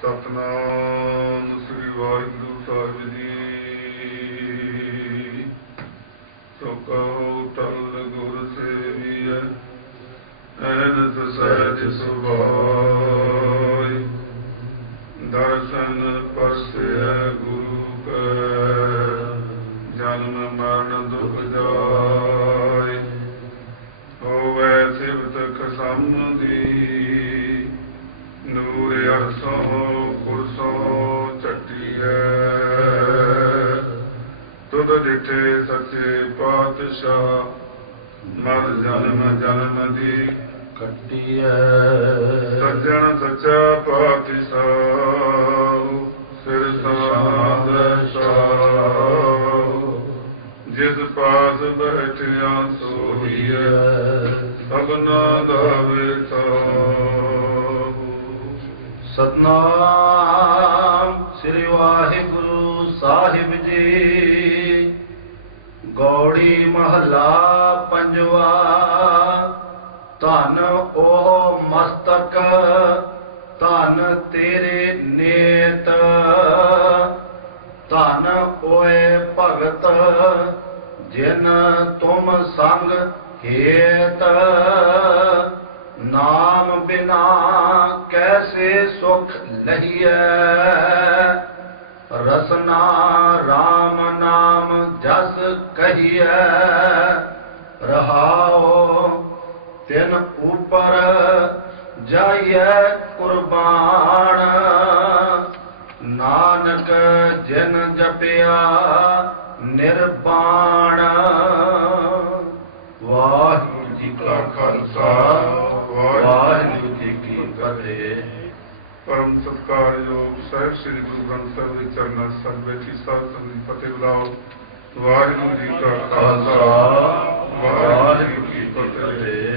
ਸਤਨਾਮ ਸ੍ਰੀ ਵਾਹਿਗੁਰੂ ਸਾਹਿਬ ਜੀ। ਸੋ ਕਹੋ ਟਲ ਗੁਰ ਸੇਵੀਐ, ਐਨਤ ਸਹਿਜ ਸੁਭਾਈ। ਦਰਸ਼ਨ ਪਰਸੈ ਗੁਰੂ ਕੈ, ਜਨਮ ਮਰਨ ਦੁਖ ਜਾਇ। ਹੋਵੈ ਸਿਵਤ ਖਸਮ ਦੀ, ਨੂਰ ਅਰਸੋਂ ਪੁਰਸੋਂ ਚੱਟੀਐ। ਤੁਧ ਡਿਠੇ ਸੱਚੇ ਪਾਤਸ਼ਾਹ, ਮਰ ਜਨਮ ਜਨਮ ਦੀ ਕੱਟੀਐ। ਸੱਜਣ ਸੱਚਾ ਪਾਤਸ਼ਾਹ, ਸਿਰ ਸਾਧ ਸਾਹ। ਜਿਸ ਪਾਸ ਬੈਠਿਆ ਸੋਈਐ, ਸਭਨਾ ਦਾ ਵਿਸਾਹੂ। ਸਤਨਾਮ ਸ੍ਰੀ ਵਾਹਿਗੁਰੂ ਸਾਹਿਬ ਜੀ। ਗੌੜੀ ਮਹੱਲਾ ਪੰਜਵਾ। ਧਨ ਉਹ ਮਸਤਕ, ਧਨ ਤੇਰੇ ਨੇਤ। ਧਨ ਓਏ ਭਗਤ, ਜਿਨ ਤੁਮ ਸੰਗ ਹੇਤ। ਨਾਮ ਬਿਨਾ ਕੈਸੇ ਸੁਖ ਲਹੀਐ, ਰਸਨਾ ਰਾਮ ਨਾਮ ਜਸ ਕਹੀਐ। ਰਹਾਓ ਤਿਨ ਉਪਰ ਜਾਈਐ ਕੁਰਬਾਨ। ਨਾਨਕ ਜਿਨ ਜਪਿਆ ਨਿਰਬਾਣ। ਵਾਹਿਗੁਰੂ ਜੀ ਕਾ ਖਾਲਸਾ, ਵਾਹਿਗੁਰੂ ਜੀ ਕੀ ਫਤਿਹ। ਪਰਮ ਸਤਿਕਾਰਯੋਗ ਸਾਹਿਬ ਸ੍ਰੀ ਗੁਰੂ ਗ੍ਰੰਥ ਸਾਹਿਬ ਦੇ ਚਰਨਾਂ ਸਰ ਬੈਠੀ ਸਾਧ ਸੰਗਤ ਦੀ ਫਤਿਹ ਬੁਲਾਓ। ਵਾਹਿਗੁਰੂ ਜੀ ਕਾ ਖਾਲਸਾ, ਵਾਹਿਗੁਰੂ ਜੀ ਕੀ ਫਤਿਹ।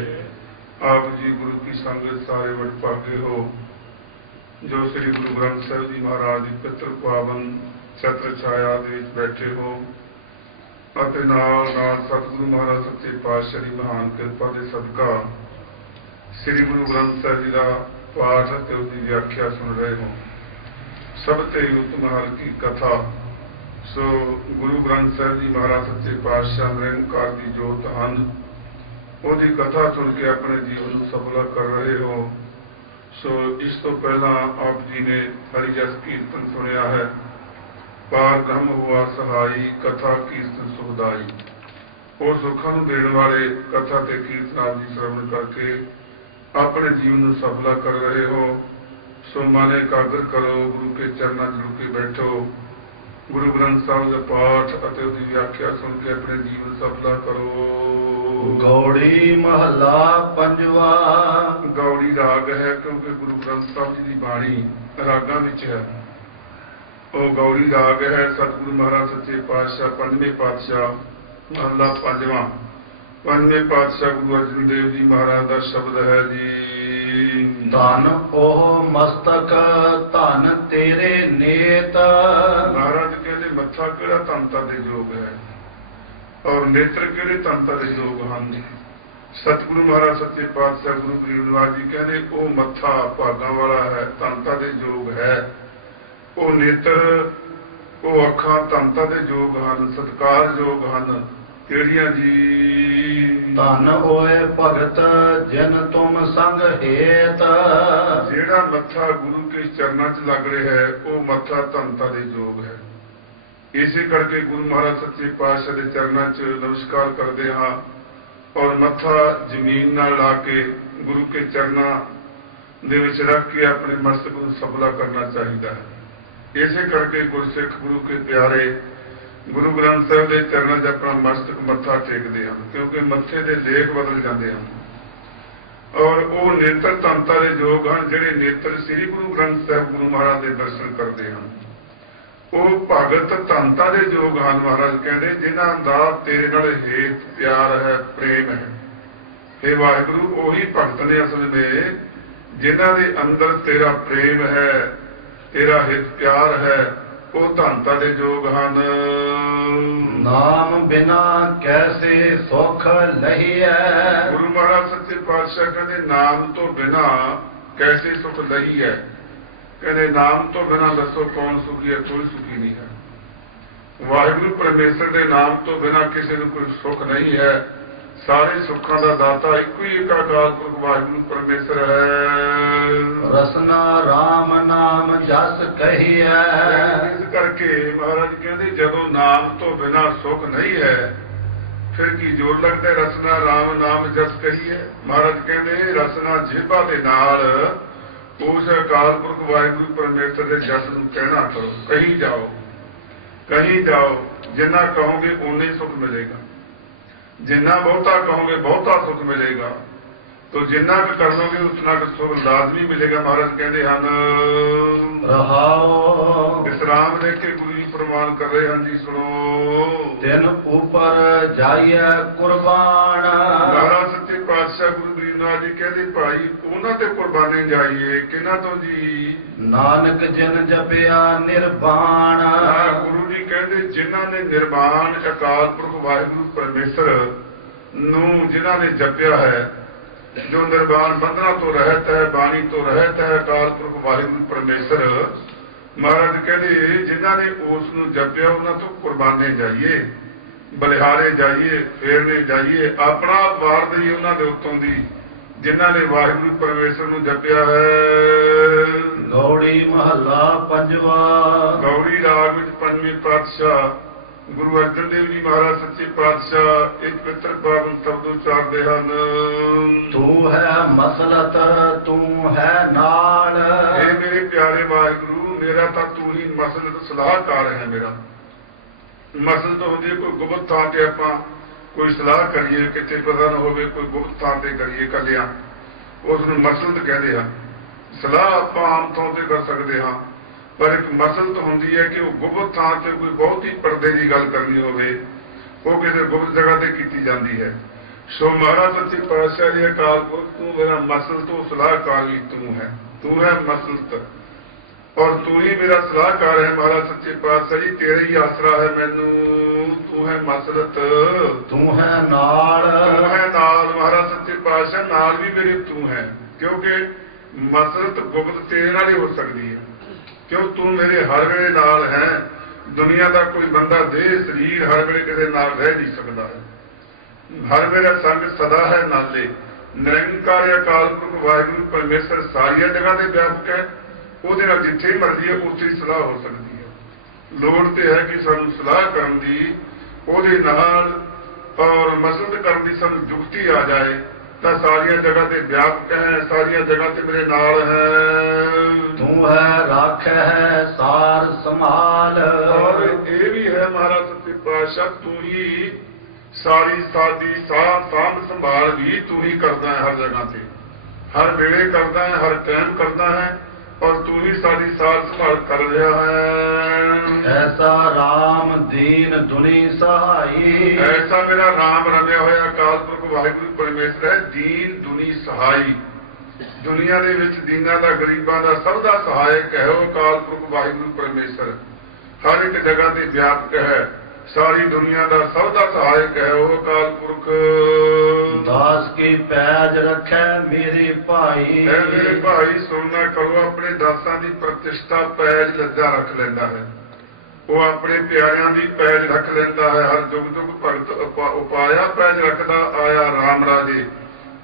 ਆਪ ਜੀ ਗੁਰੂ ਕੀ ਸੰਗਤ ਸਾਰੇ ਵਡਭਾਗੇ ਹੋ, ਜੋ ਸ੍ਰੀ ਗੁਰੂ ਗ੍ਰੰਥ ਸਾਹਿਬ ਜੀ ਮਹਾਰਾਜ ਦੀ ਪਿਤਰ ਪਾਵਨ ਛਤਰ ਛਾਇਆ ਦੇ ਵਿੱਚ ਬੈਠੇ ਹੋ, ਅਤੇ ਨਾਲ ਨਾਲ ਸਤਿਗੁਰੂ ਮਹਾਰਾਜ ਸੱਚੇ ਪਾਤਸ਼ਾਹ ਦੀ ਮਹਾਨ ਕਿਰਪਾ ਦੇ ਸਦਕਾ ਸ੍ਰੀ ਗੁਰੂ ਗ੍ਰੰਥ ਸਾਹਿਬ ਜੀ ਦਾ ਪਾਠ ਅਤੇ ਉਹਦੀ ਵਿਆਖਿਆ ਸੁਣ ਰਹੇ ਹੋ। ਸਭ ਤੇ ਉਤਮ ਹਲਕੀ ਕਥਾ। ਸੋ ਗੁਰੂ ਗ੍ਰੰਥ ਸਾਹਿਬ ਜੀ ਮਹਾਰਾਜ ਸੱਚੇ ਪਾਤਸ਼ਾਹ ਨਿਰੰਕਾਰ ਦੀ ਜੋਤ ਹਨ, ਉਹਦੀ ਕਥਾ ਸੁਣ ਕੇ ਆਪਣੇ ਜੀਵਨ ਨੂੰ ਸਫਲਾ ਕਰ ਰਹੇ ਹੋ। ਸੋ ਇਸ ਤੋਂ ਪਹਿਲਾਂ ਆਪ ਜੀ ਨੇ ਹਰੀ ਜਸ ਕੀਰਤਨ ਸੁਣਿਆ ਹੈ। ਪਾਰ ਬ੍ਰਹਮ ਹੁਆ ਸਹਾਈ, ਕਥਾ ਕੀਰਤਨ ਸੁਖਦਾਈ। ਉਹ ਸੁੱਖਾਂ ਨੂੰ ਦੇਣ ਵਾਲੇ ਕਥਾ ਤੇ ਕੀਰਤਨ ਆਪ ਜੀ ਸ਼ਰਵਣ ਕਰਕੇ ਆਪਣੇ ਜੀਵਨ ਨੂੰ ਸਫਲਾ ਕਰ ਰਹੇ ਹੋ। ਸੋ ਮਨ ਇਕਾਗਰ ਕਰੋ, ਗੁਰੂ ਕੇ ਚਰਨਾਂ 'ਚ ਰੁਕ ਕੇ ਬੈਠੋ। ਗੁਰੂ ਗ੍ਰੰਥ ਸਾਹਿਬ ਦਾ ਪਾਠ ਅਤੇ ਉਹਦੀ ਵਿਆਖਿਆ ਸੁਣ ਕੇ ਆਪਣੇ ਜੀਵਨ ਸਫਲਾ ਕਰੋ। ਗੌੜੀ ਮਹੱਲਾ ਪੰਜਵਾ। ਗੌੜੀ ਰਾਗ ਹੈ, ਕਿਉਂਕਿ ਗੁਰੂ ਗ੍ਰੰਥ ਸਾਹਿਬ ਜੀ ਦੀ ਬਾਣੀ ਰਾਗਾਂ ਵਿੱਚ ਹੈ। ਉਹ ਗੌੜੀ ਰਾਗ ਹੈ। ਸਤਿਗੁਰੂ ਮਹਾਰਾਜ ਸੱਚੇ ਪਾਤਸ਼ਾਹ ਪੰਜਵੇਂ ਪਾਤਸ਼ਾਹ ਮਹੱਲਾ ਪੰਜਵਾਂ। ਪੰਜਵੇਂ ਪਾਤਸ਼ਾਹ ਗੁਰੂ ਅਰਜਨ ਦੇਵ ਜੀ ਮਹਾਰਾਜ ਦਾ ਸ਼ਬਦ ਹੈ ਜੀ। ਧਨ ਉਹ ਮਸਤਕ, ਧਨ ਤੇਰੇ ਨੇਤ। ਮਹਾਰਾਜ ਕਹਿੰਦੇ ਮੱਥਾ ਕਿਹੜਾ ਤੰਤਾ ਦੇ ਯੋਗ ਹੈ, ਔਰ ਨੇਤਰ ਕਿਹੜੇ ਤੰਤਾ ਦੇ ਯੋਗ ਹਨ। ਸਤਿਗੁਰੂ ਮਹਾਰਾਜ ਸੱਚੇ ਪਾਤਸ਼ਾਹ ਗੁਰੂ ਗਰੀਬ ਨਿਵਾਸ ਜੀ ਕਹਿੰਦੇ ਉਹ ਮੱਥਾ ਭਾਗਾਂ ਵਾਲਾ ਹੈ, ਤੰਤਾ ਦੇ ਯੋਗ ਹੈ। ਉਹ ਨੇਤਰ, ਉਹ ਅੱਖਾਂ ਤੰਤਾ ਦੇ ਯੋਗ ਹਨ, ਸਤਿਕਾਰ ਯੋਗ ਹਨ। ਕਿਹੜੀਆਂ ਜੀ? ਧਨ ਹੋਏ ਭਗਤ, ਜਿਨ ਤੁਮ ਸੰਗ ਹੇਤ। ਜਿਹੜਾ ਮੱਥਾ ਗੁਰੂ ਕੇ ਚਰਨਾਂ 'ਚ ਲੱਗ ਰਿਹਾ ਹੈ, ਉਹ ਮੱਥਾ ਧਨਤਾ ਦੇ ਯੋਗ ਹੈ। ਇਸੇ ਕਰਕੇ ਗੁਰੂ ਮਹਾਰਾਜ ਸੱਚੇ ਪਾਤਸ਼ਾਹ ਦੇ ਚਰਨਾਂ 'ਚ ਨਮਸਕਾਰ ਕਰਦੇ ਹਾਂ, ਔਰ ਮੱਥਾ ਜ਼ਮੀਨ ਨਾਲ ਲਾ ਕੇ ਗੁਰੂ ਕੇ ਚਰਨਾਂ ਦੇ ਵਿੱਚ ਰੱਖ ਕੇ ਆਪਣੇ ਮਸਤਕ ਨੂੰ ਸਫਲਾ ਕਰਨਾ ਚਾਹੀਦਾ ਹੈ। ਇਸੇ ਕਰਕੇ ਗੁਰਸਿੱਖ ਗੁਰੂ ਕੇ ਪਿਆਰੇ ਗੁਰੂ ਗ੍ਰੰਥ ਸਾਹਿਬ ਦੇ ਚਰਨਾਂ 'ਚ ਆਪਣਾ ਮਸਤਕ ਮੱਥਾ ਟੇਕਦੇ ਹਨ, ਕਿਉਂਕਿ ਮੱਥੇ ਦੇ ਲੇਖ ਬਦਲ ਜਾਂਦੇ ਹਨ। ਔਰ ਉਹ ਨੇਤਰ ਧਨਤਾ ਦੇ ਯੋਗ ਹਨ, ਜਿਹੜੇ ਨੇਤਰ ਸ੍ਰੀ ਗੁਰੂ ਗ੍ਰੰਥ ਸਾਹਿਬ ਗੁਰੂ ਮਹਾਰਾਜ ਦੇ ਦਰਸ਼ਨ ਕਰਦੇ ਹਨ। ਉਹ ਭਗਤ ਧਨਤਾ ਦੇ ਯੋਗ ਹਨ। ਮਹਾਰਾਜ ਕਹਿੰਦੇ ਜਿਨ੍ਹਾਂ ਦਾ ਤੇਰੇ ਨਾਲ ਹੇਤ ਪਿਆਰ ਹੈ, ਪ੍ਰੇਮ ਹੈ। ਹੇ ਵਾਹਿਗੁਰੂ, ਉਹੀ ਭਗਤ ਨੇ ਅਸਲ ਵਿੱਚ ਜਿਨ੍ਹਾਂ ਦੇ ਅੰਦਰ ਤੇਰਾ ਪ੍ਰੇਮ ਹੈ, ਤੇਰਾ ਹਿਤ ਪਿਆਰ ਹੈ, ਉਹ ਧਨਤਾ ਦੇ ਯੋਗ ਹਨ। ਨਾਮ ਬਿਨਾ ਕੈਸੇ ਸੁਖ ਲਹੀਐ। ਗੁਰੂ ਮਹਾਰਾਜ ਸੱਚੇ ਪਾਤਸ਼ਾਹ ਕਹਿੰਦੇ ਨਾਮ ਤੋਂ ਬਿਨਾ ਕੈਸੇ ਸੁਖ ਲਹੀਐ। कहते नाम तो बिना दसो कौन सुखी है, कोई सुखी नहीं है। वाहिगुरु परमेश्वर के नाम तो बिना किसी को कोई सुख नहीं है। सारे सुखों का दाता एक ही एक अकाल पुरख वाहिगुरु परमेश्वर है। रसना राम नाम जस कही है। इस करके महाराज कहते जदों नाम तो बिना सुख नहीं है फिर की जोर लगता है रसना राम नाम जस कही है। महाराज कहते रसना जिह्वा दे नाल उस अकाल पुरख वाहिगुरु परमेश्वर के जस नूं कहना करो। कहीं जाओ कहीं जाओ, जिन्ना कहोगे उन्ना ही सुख मिलेगा, जिन्ना बहुता कहोगे बहुता सुख मिलेगा। तो जिन्ना भी कर लोगे उतना सुख लाजमी मिलेगा। महाराज कहते हैं विश्राम दे के गुरु जी प्रमाण कर रहे हैं जी। सुनो तिन ऊपर जाइए कुर्बान। महाराज सच्चे पातशाह गुरु गरीबनाथ जी कहते भाई उन्होंने ते कुर्बानी जाइए किन्ना तो जी नानक जिन जपिया निर्वाण। गुरु जी कहते जिन्हों ने निर्वाण अकाल पुरख वाहिगुरु परमेश्वर नूं जिन्हों ने जपिया है, जो निर्वाण बंधना तो रहत है, बाणी तो रहत है अकाल पुरख वाहिगुरु परमेश्वर। महाराज कहते जिन्हों ने उस नूं जपिया उन्होंने तो कुर्बाने जाइए, बलिहारे जाइए, फेरने जाइए, अपना वार दईए उन्होंने उत्तों दी जिन्हों ने वाहिगुरु परमेश्वर नूं जपिया है। गौड़ी महला पंजवा। गौड़ी राग विच पंजवीं पातशाह गुरु अर्जन देव जी महाराज सच्चे पातशाह एक पवित्र पावन शब्द उचारते हैं। तू है मसलत तू है नाल। हे मेरे प्यारे वाहिगुरु मेरा तो तू ही मसलत सलाहकार है। मेरा मसल तो होंदी कोई गुप्त थां ते आपां कोई सलाह करिए किते पता न होवे, कोई गुप्त थां ते करिए कलियां उसनूं मसलत कहते हैं। सलाह आपां आम तौर ते कर सकते हाँ, पर एक मसलत होंदी है कि वो गुप्त थां ते कोई बहुत ही पर्दे की गल करनी होवे वो किसी गुप्त जगह ते कीती जाती है। सो महाराज सच्चे पातशाह जी अकाल पुरख तू मेरा मसल तो सलाहकार भी तू है मसलत और तू ही मेरा सलाहकार है। महाराज सच्चे पातशाह जी तेरा ही आसरा है मैनू, तू है मसलत तू है नाल। महाराज सच्चे पातशाह नाल भी मेरे तू है, क्योंकि मसलत गुप्त तेरे नाल ही हो सकती है, क्यों तू मेरे हर वेले नाल है। दुनिया का कोई बंदा देह शरीर हर वेले किसी नाल रह नहीं सकता है। हर मेरा संग सदा है नाले। निरंकार अकाल पुरख वाहिगुरु परमेश्वर सारिया जगह से व्यापक है, ਉਹਦੇ ਨਾਲ ਜਿੱਥੇ ਮਰਜ਼ੀ ਹੈ ਉੱਥੇ ਹੀ ਸਲਾਹ ਹੋ ਸਕਦੀ ਹੈ। ਲੋੜ ਤੇ ਹੈ ਕਿ ਸਾਨੂੰ ਸਲਾਹ ਕਰਨ ਦੀ ਉਹਦੇ ਨਾਲ ਔਰ ਮਸਲਤ ਕਰਨ ਦੀ ਸਾਨੂੰ ਜੁਗਤੀ ਆ ਜਾਏ ਤਾਂ ਸਾਰੀਆਂ ਜਗ੍ਹਾ ਤੇ ਵਿਆਪਕ ਹੈ, ਸਾਰੀਆਂ ਜਗ੍ਹਾ ਤੇ ਮੇਰੇ ਨਾਲ ਹੈ। ਤੂੰ ਹੈ ਰੱਖ ਹੈ ਸਾਰ ਸੰਭਾਲ। ਔਰ ਇਹ ਵੀ ਹੈ ਮਹਾਰਾਜ ਸੱਚੇ ਪਾਤਸ਼ਾਹ ਤੂੰ ਹੀ ਸਾਰੀ ਸਾਡੀ ਸਾਂਭ ਸੰਭਾਲ ਵੀ ਤੂੰ ਹੀ ਕਰਦਾ ਹੈ, ਹਰ ਜਗ੍ਹਾ ਤੇ ਹਰ ਵੇਲੇ ਕਰਦਾ ਹੈ, ਹਰ ਟਾਈਮ करदा है और तू ही सारी सार संभाल कर रहा है। ऐसा राम दीन दुनी सहाई। ऐसा मेरा राम रमिया होया अकाल पुरख वाहिगुरु परमेश्वर है दीन दुनी सहाई। दुनिया दे विच दीनां दा गरीबां दा सब दा सहायक है वो अकाल पुरख वाहिगुरु परमेश्वर। हर एक जगह ते व्यापक है, सारी दुनिया का सब का सहायक है वो अकाल पुरख। दास की पैज रखे मेरे भाई। मेरे भाई सुनना करो अपने दासां की प्रतिष्ठा पैज लज्जा रख लेंदा है, वो अपने प्यारियां की पैज रख लेंदा है। हर जुग जुग भगत उपाया पैज रखदा आया राम राजे,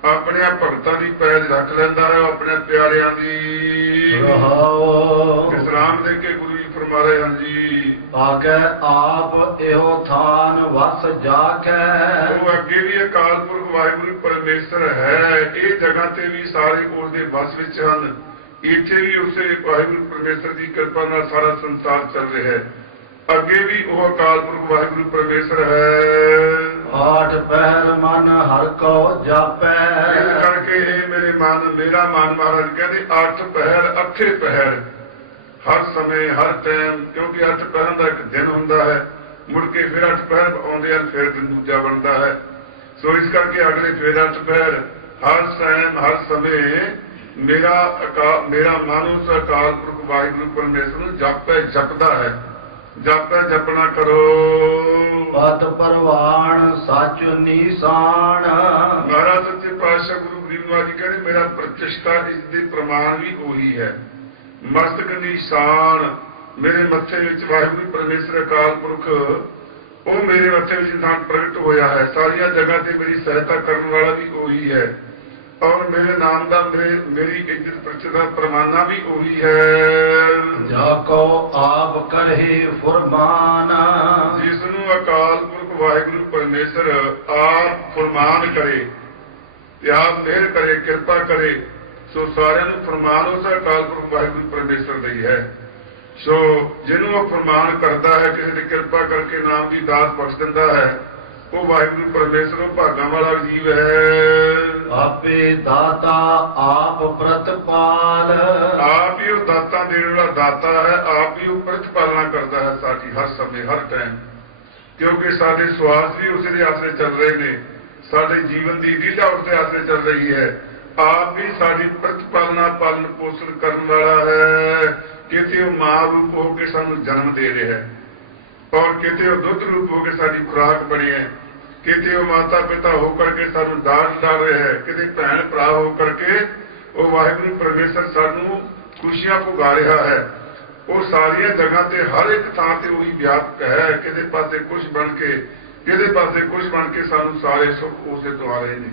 अपने भगतां की पैज रख लेंदा है अपने प्यारियां की। विश्राम दे के गुरु जी फरमा रहे हैं जी आके आप एहो थान वस जाके। वो अगे भी अकाल पुरख वाहिगुरु परमेश्वर है, ये जगह ते भी सारे उसके वस विच हन, इत्थे भी उसे वाहिगुरु परमेश्वर की कृपा नाल सारा संसार चल रहा है। अगे भी वो अकाल पुरख वाहिगुरु परमेश्वर है। आठ पहर मन हर को जापै। इस करके मेरे मन मेरा मन महाराज कहते 8 पहर अठे पहर हर समय हर टाइम, क्योंकि 8 पहर का एक दिन होंदा है, मुड़ के फिर 8 पहर आउंदे हैं, फिर दिन दूजा बनता है। सो इस करके अगले फिर 8 पहर हर टाइम हर समय मेरा मन उस अकाल पुरख वाहिगुरु परमेश्वर जपै जपदा है। जपै जपना करो पत परवान सच निशान। महाराज सच्चे पातशाह गुरु गरीबनाथ जी कहते मेरा प्रतिष्ठा इसके प्रमाण भी वही है। ਮਸਤਕ ਨਿਸ਼ਾਨ ਮੇਰੇ ਮੱਥੇ ਵਿੱਚ ਵਾਹਿਗੁਰੂ ਪਰਮੇਸ਼ਰ ਅਕਾਲ ਪੁਰਖ ਉਹ ਮੇਰੇ ਮੱਥੇ ਵਿੱਚ ਨਿਸ਼ਾਨ ਪ੍ਰਗਟ ਹੋਇਆ ਹੈ। ਸਾਰੀਆਂ ਜਗ੍ਹਾ ਤੇ ਮੇਰੀ ਸਹਾਇਤਾ ਕਰਨ ਵਾਲਾ ਵੀ ਉਹੀ ਹੈ ਔਰ ਮੇਰੇ ਨਾਮ ਦਾ ਮੇਰੀ ਇੱਜ਼ਤ ਪ੍ਰਤਿਸ਼ਠਾ ਪ੍ਰਮਾਨਾ ਵੀ ਉਹੀ ਹੈ। ਜਾ ਕੋ ਆਪ ਕਰਹਿ ਫੁਰਮਾਨ ਜਿਸ ਨੂੰ ਅਕਾਲ ਪੁਰਖ ਵਾਹਿਗੁਰੂ ਪਰਮੇਸ਼ਰ ਆਪ ਫੁਰਮਾਨ ਕਰੇ ਤੇ ਆਪ ਮਿਹਰ ਕਰੇ ਕਿਰਪਾ ਕਰੇ ਸੋ ਸਾਰਿਆਂ ਨੂੰ ਫਰਮਾਨ ਉਸ ਅਕਾਲ ਪੁਰਖ ਵਾਹਿਗੁਰੂ ਪਰਮੇਸ਼ਰ ਦਾ ਹੀ ਹੈ। ਸੋ ਜਿਹਨੂੰ ਉਹ ਫਰਮਾਨ ਕਰਦਾ ਹੈ ਕਿਸੇ ਦੀ ਕਿਰਪਾ ਕਰਕੇ ਨਾਮ ਦੀ ਦਾਤ ਬਖਸ਼ ਦਿੰਦਾ ਹੈ ਉਹ ਵਾਹਿਗੁਰੂ ਪਰਮੇਸ਼ਰ ਉਹ ਭਾਗਾਂ ਵਾਲਾ ਜੀਵ ਹੈ। ਆਪੇ ਦਾਤਾ ਆਪ ਪ੍ਰਤਪਾਲ ਆਪ ਹੀ ਉਹ ਦਾਤਾ ਦੇਣ ਵਾਲਾ ਦਾਤਾ ਹੈ। ਆਪ ਹੀ ਉਹ ਪ੍ਰਤਪਾਲਨਾ ਕਰਦਾ ਹੈ ਸਾਡੀ ਹਰ ਸਮੇਂ ਹਰ ਟਾਈਮ ਕਿਉਂਕਿ ਸਾਡੇ ਸਵਾਸ ਵੀ ਉਸੇ ਦੇ ਆਸਰੇ ਚੱਲ ਰਹੇ ਨੇ। ਸਾਡੇ ਜੀਵਨ ਦੀ ਲੀਲਾ ਉਸਦੇ ਆਸਰੇ ਚੱਲ ਰਹੀ ਹੈ। ਆਪ ਵੀ ਸਾਡੀ ਪ੍ਰਤਪਾਲਨਾ ਪਾਲਣ ਪੋਸ਼ਣ ਕਰਨ ਵਾਲਾ ਹੈ। ਕਿਤੇ ਉਹ ਮਾਂ ਰੂਪ ਹੋ ਕੇ ਸਾਨੂੰ ਜਨਮ ਦੇ ਰਿਹਾ ਹੈ ਔਰ ਕਿਤੇ ਉਹ ਦੁੱਧ ਰੂਪ ਹੋ ਕੇ ਸਾਡੀ ਖੁਰਾਕ ਬਣੀ ਹੈ। ਕਿਤੇ ਉਹ ਮਾਤਾ ਪਿਤਾ ਹੋ ਕਰਕੇ ਸਾਨੂੰ ਦਾਤ ਲਾ ਰਿਹਾ ਹੈ। ਕਿਤੇ ਭੈਣ ਭਰਾ ਹੋ ਕਰਕੇ ਉਹ ਵਾਹਿਗੁਰੂ ਪਰਮੇਸ਼ਰ ਸਾਨੂੰ ਖੁਸ਼ੀਆਂ ਭੁਗਾ ਰਿਹਾ ਹੈ। ਉਹ ਸਾਰੀਆਂ ਜਗ੍ਹਾ ਤੇ ਹਰ ਇੱਕ ਥਾਂ ਤੇ ਉਹੀ ਵਿਆਪਕ ਹੈ। ਕਿਤੇ ਪਾਸੇ ਕੁਛ ਬਣ ਕੇ ਕਿਤੇ ਪਾਸੇ ਕੁਛ ਬਣ ਕੇ ਸਾਨੂੰ ਸਾਰੇ ਸੁੱਖ ਉਸੇ ਤੋਂ ਆ ਰਹੇ ਨੇ।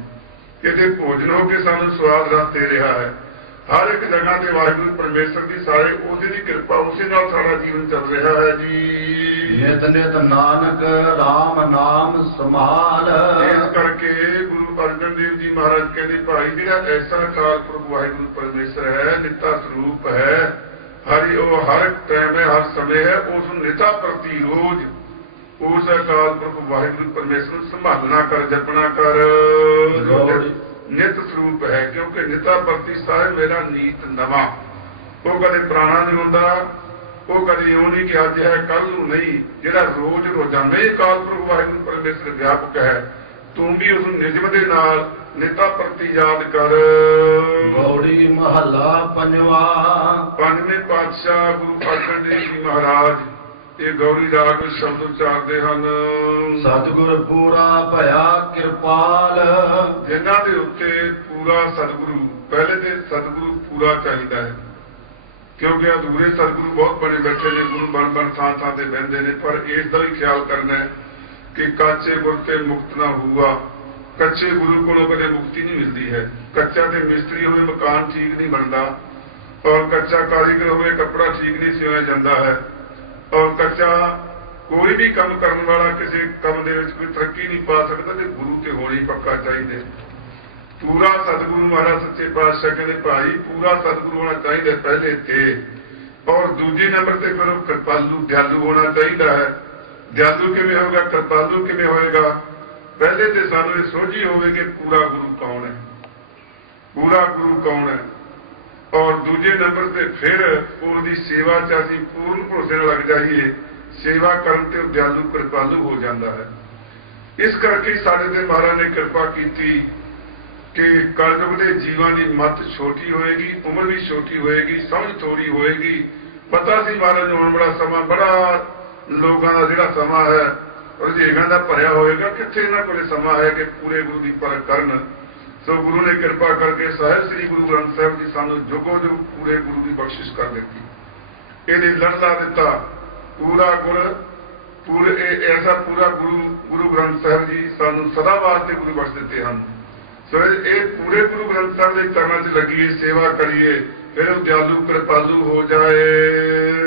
ਕਿਤੇ ਭੋਜਨ ਹੋ ਕੇ ਸਾਨੂੰ ਸਵਾਦ ਰਸ ਦੇ ਰਿਹਾ ਹੈ। ਹਰ ਇੱਕ ਜਗ੍ਹਾ ਤੇ ਵਾਹਿਗੁਰੂ ਪਰਮੇਸ਼ਰ ਦੀ ਸਾਰੇ ਉਹਦੀ ਦੀ ਕਿਰਪਾ ਉਸੇ ਨਾਲ ਸਾਡਾ ਜੀਵਨ ਚੱਲ ਰਿਹਾ ਹੈ ਜੀ। ਨਿਤ ਨਿਤ ਨਾਨਕ ਰਾਮ ਨਾਮ ਸਮਾਲ ਇਸ ਕਰਕੇ ਗੁਰੂ ਅਰਜਨ ਦੇਵ ਜੀ ਮਹਾਰਾਜ ਕਹਿੰਦੇ ਭਾਈ ਜਿਹੜਾ ਐਸਾ ਅਕਾਲ ਪੁਰਖ ਵਾਹਿਗੁਰੂ ਪਰਮੇਸ਼ਰ ਹੈ ਨਿੱਤਾ ਸਰੂਪ ਹੈ ਹਰੀ ਉਹ ਹਰ ਟਾਈਮ ਹੈ ਹਰ ਸਮੇਂ ਹੈ ਉਸ ਨੂੰ ਨਿੱਤਾ ਪ੍ਰਤੀ ਰੋਜ਼ ਉਸ ਅਕਾਲ ਪੁਰਖ ਵਾਹਿਗੁਰੂ ਪਰਮੇਸ਼ਰ ਨੂੰ ਸੰਭਾਲਣਾ ਕਰ ਜਪਣਾ ਕਰ ਨਿਤ ਸਰੂਪ ਹੈ ਕਿਉਂਕਿ ਨਿਤਾ ਪ੍ਰਤੀ ਸਾਹਿਬ ਮੇਰਾ ਨੀਤ ਨਵਾਂ ਉਹ ਕਦੇ ਪੁਰਾਣਾ ਨਹੀਂ ਹੁੰਦਾ ਉਹ ਕਦੇ ਇਉਂ ਨਹੀਂ ਕਿ ਅੱਜ ਹੈ ਕੱਲ ਨੂੰ ਨਹੀਂ। ਜਿਹੜਾ ਰੋਜ਼ ਰੋਜ਼ਾਨਾ ਹੀ ਅਕਾਲ ਪੁਰਖ ਵਾਹਿਗੁਰੂ ਪਰਮੇਸ਼ਰ ਵਿਆਪਕ ਹੈ ਤੂੰ ਵੀ ਉਸ ਨੂੰ ਨਿਯਮ ਦੇ ਨਾਲ ਨਿਤਾ ਪ੍ਰਤੀ ਯਾਦ ਕਰ। ਗੌੜੀ ਮਹੱਲਾ ਪੰਜਵਾ ਪੰਜਵੇਂ ਪਾਤਸ਼ਾਹ ਗੁਰੂ ਅਰਜਨ ਦੇਵ ਜੀ ਮਹਾਰਾਜ ਇਹ ਗੌੜੀ ਰਾਗ ਵਿੱਚ ਸ਼ਬਦ ਉਚਾਰਦੇ ਹਨ। ਸਤਿਗੁਰ ਪੂਰਾ ਭਇਆ ਕਿਰਪਾਲ ਜਿਨ੍ਹਾਂ ਦੇ ਉੱਤੇ ਪੂਰਾ ਸਤਿਗੁਰੂ ਪਹਿਲੇ ਤੇ ਸਤਿਗੁਰੂ ਪੂਰਾ ਚਾਹੀਦਾ ਹੈ ਕਿਉਂਕਿ ਅਧੂਰੇ ਸਤਿਗੁਰੂ ਬਹੁਤ ਬਣੇ ਬੈਠੇ ਨੇ। ਗੁਰੂ ਬਣ ਬਣ ਥਾਂ ਥਾਂ ਤੇ ਬਹਿੰਦੇ ਨੇ ਪਰ ਇਸ ਦਾ ਵੀ ਖਿਆਲ ਕਰਨਾ ਹੈ ਕਿ ਕੱਚੇ ਗੁਰ ਤੇ ਮੁਕਤ ਨਾ ਹੋਊਗਾ। ਕੱਚੇ ਗੁਰੂ ਕੋਲੋਂ ਕਦੇ ਮੁਕਤੀ ਨਹੀਂ ਮਿਲਦੀ ਹੈ। ਕੱਚਾ ਤੇ ਮਿਸਤਰੀ ਹੋਵੇ ਮਕਾਨ ਠੀਕ ਨਹੀਂ ਬਣਦਾ ਔਰ ਕੱਚਾ ਕਾਰੀਗਰ ਹੋਵੇ ਕੱਪੜਾ ਠੀਕ ਨਹੀਂ ਸਿਉਇਆ ਜਾਂਦਾ ਹੈ ਔਰ ਕੱਚਾ ਕੋਈ ਵੀ ਕੰਮ ਕਰਨ ਵਾਲਾ ਕਿਸੇ ਕੰਮ ਦੇ ਵਿੱਚ ਕੋਈ ਤਰੱਕੀ ਨਹੀਂ ਪਾ ਸਕਦਾ ਤੇ ਗੁਰੂ ਤੇ ਹੋਣੀ ਪੱਕਾ ਚਾਹੀਦਾ। ਪੂਰਾ ਸਤਿਗੁਰੂ ਮਹਾਰਾਜ ਸੱਚੇ ਪਾਤਸ਼ਾਹ ਕਹਿੰਦੇ ਭਾਈ ਪੂਰਾ ਸਤਿਗੁਰੂ ਹੋਣਾ ਚਾਹੀਦਾ ਪਹਿਲੇ ਤੇ ਔਰ ਦੂਜੇ ਨੰਬਰ ਤੇ ਫਿਰ ਉਹ ਕਿਰਪਾਲੂ ਦਿਆਲੂ ਹੋਣਾ ਚਾਹੀਦਾ ਹੈ। ਦਿਆਲੂ ਕਿਵੇਂ ਹੋਵੇਗਾ ਕਿਰਪਾਲੂ ਕਿਵੇਂ ਹੋਏਗਾ ਪਹਿਲੇ ਤੇ ਸਾਨੂੰ ਇਹ ਸੋਝੀ ਹੋਵੇ ਕਿ ਪੂਰਾ ਗੁਰੂ ਕੌਣ ਹੈ ਪੂਰਾ ਗੁਰੂ ਕੌਣ ਹੈ ਔਰ ਦੂਜੇ ਨੰਬਰ ਤੇ ਫਿਰ ਉਹਦੀ ਸੇਵਾ ਚ ਅਸੀਂ ਪੂਰਨ ਭਰੋਸੇ ਨਾਲ ਲੱਗ ਜਾਈਏ ਸੇਵਾ ਕਰਨ ਤੇ ਉਹ ਦਿਆਲੂ ਕਿਰਪਾਲੂ ਹੋ ਜਾਂਦਾ ਹੈ। ਇਸ ਕਰਕੇ ਸਾਡੇ ਤੇ ਮਹਾਰਾਜ ਨੇ ਕਿਰਪਾ ਕੀਤੀ ਕਿ ਕਲਯੁਗ ਦੇ ਜੀਵਾਂ ਦੀ ਮੱਤ ਛੋਟੀ ਹੋਏਗੀ ਉਮਰ ਵੀ ਛੋਟੀ ਹੋਏਗੀ ਸਮਝ ਥੋੜੀ ਹੋਏਗੀ। ਪਤਾ ਸੀ ਮਹਾਰਾਜ ਨੂੰ ਹੁਣ ਬੜਾ ਸਮਾਂ ਬੜਾ ਲੋਕਾਂ ਦਾ ਜਿਹੜਾ ਸਮਾਂ ਹੈ ਰੁਝੇਵਿਆਂ ਦਾ ਭਰਿਆ ਹੋਏਗਾ ਕਿੱਥੇ ਇਹਨਾਂ ਕੋਲੇ ਸਮਾਂ ਹੈ ਕਿ ਪੂਰੇ ਗੁਰੂ ਦੀ ਪਰਖ ਕਰਨ। ਸੋ ਗੁਰੂ ਨੇ ਕਿਰਪਾ ਕਰਕੇ ਸਾਹਿਬ ਸ੍ਰੀ ਗੁਰੂ ਗ੍ਰੰਥ ਸਾਹਿਬ ਜੀ ਸਾਨੂੰ ਜੁਗੋ ਜੁਗ ਪੂਰੇ ਗੁਰੂ ਦੀ ਬਖਸ਼ਿਸ਼ ਕਰ ਦਿੱਤੀ। ਇਹਦੇ ਲੜਦਾ ਦਿੱਤਾ ਪੂਰਾ ਗੁਰ ਪੂਰੇ ਐਸਾ ਪੂਰਾ ਗੁਰੂ ਗ੍ਰੰਥ ਸਾਹਿਬ ਜੀ ਸਾਨੂੰ ਸਦਾ ਵਾਸਤੇ ਗੁਰੂ ਬਖਸ਼ ਦਿੱਤੇ ਹਨ। ਸੋ ਇਹ ਪੂਰੇ ਗੁਰੂ ਗ੍ਰੰਥ ਸਾਹਿਬ ਦੇ ਚਰਨਾਂ 'ਚ ਲੱਗੀਏ ਸੇਵਾ ਕਰੀਏ ਫਿਰ ਉਹ ਦਿਆਲੂ ਕਿਰਪਾਲੂ ਹੋ ਜਾਏ।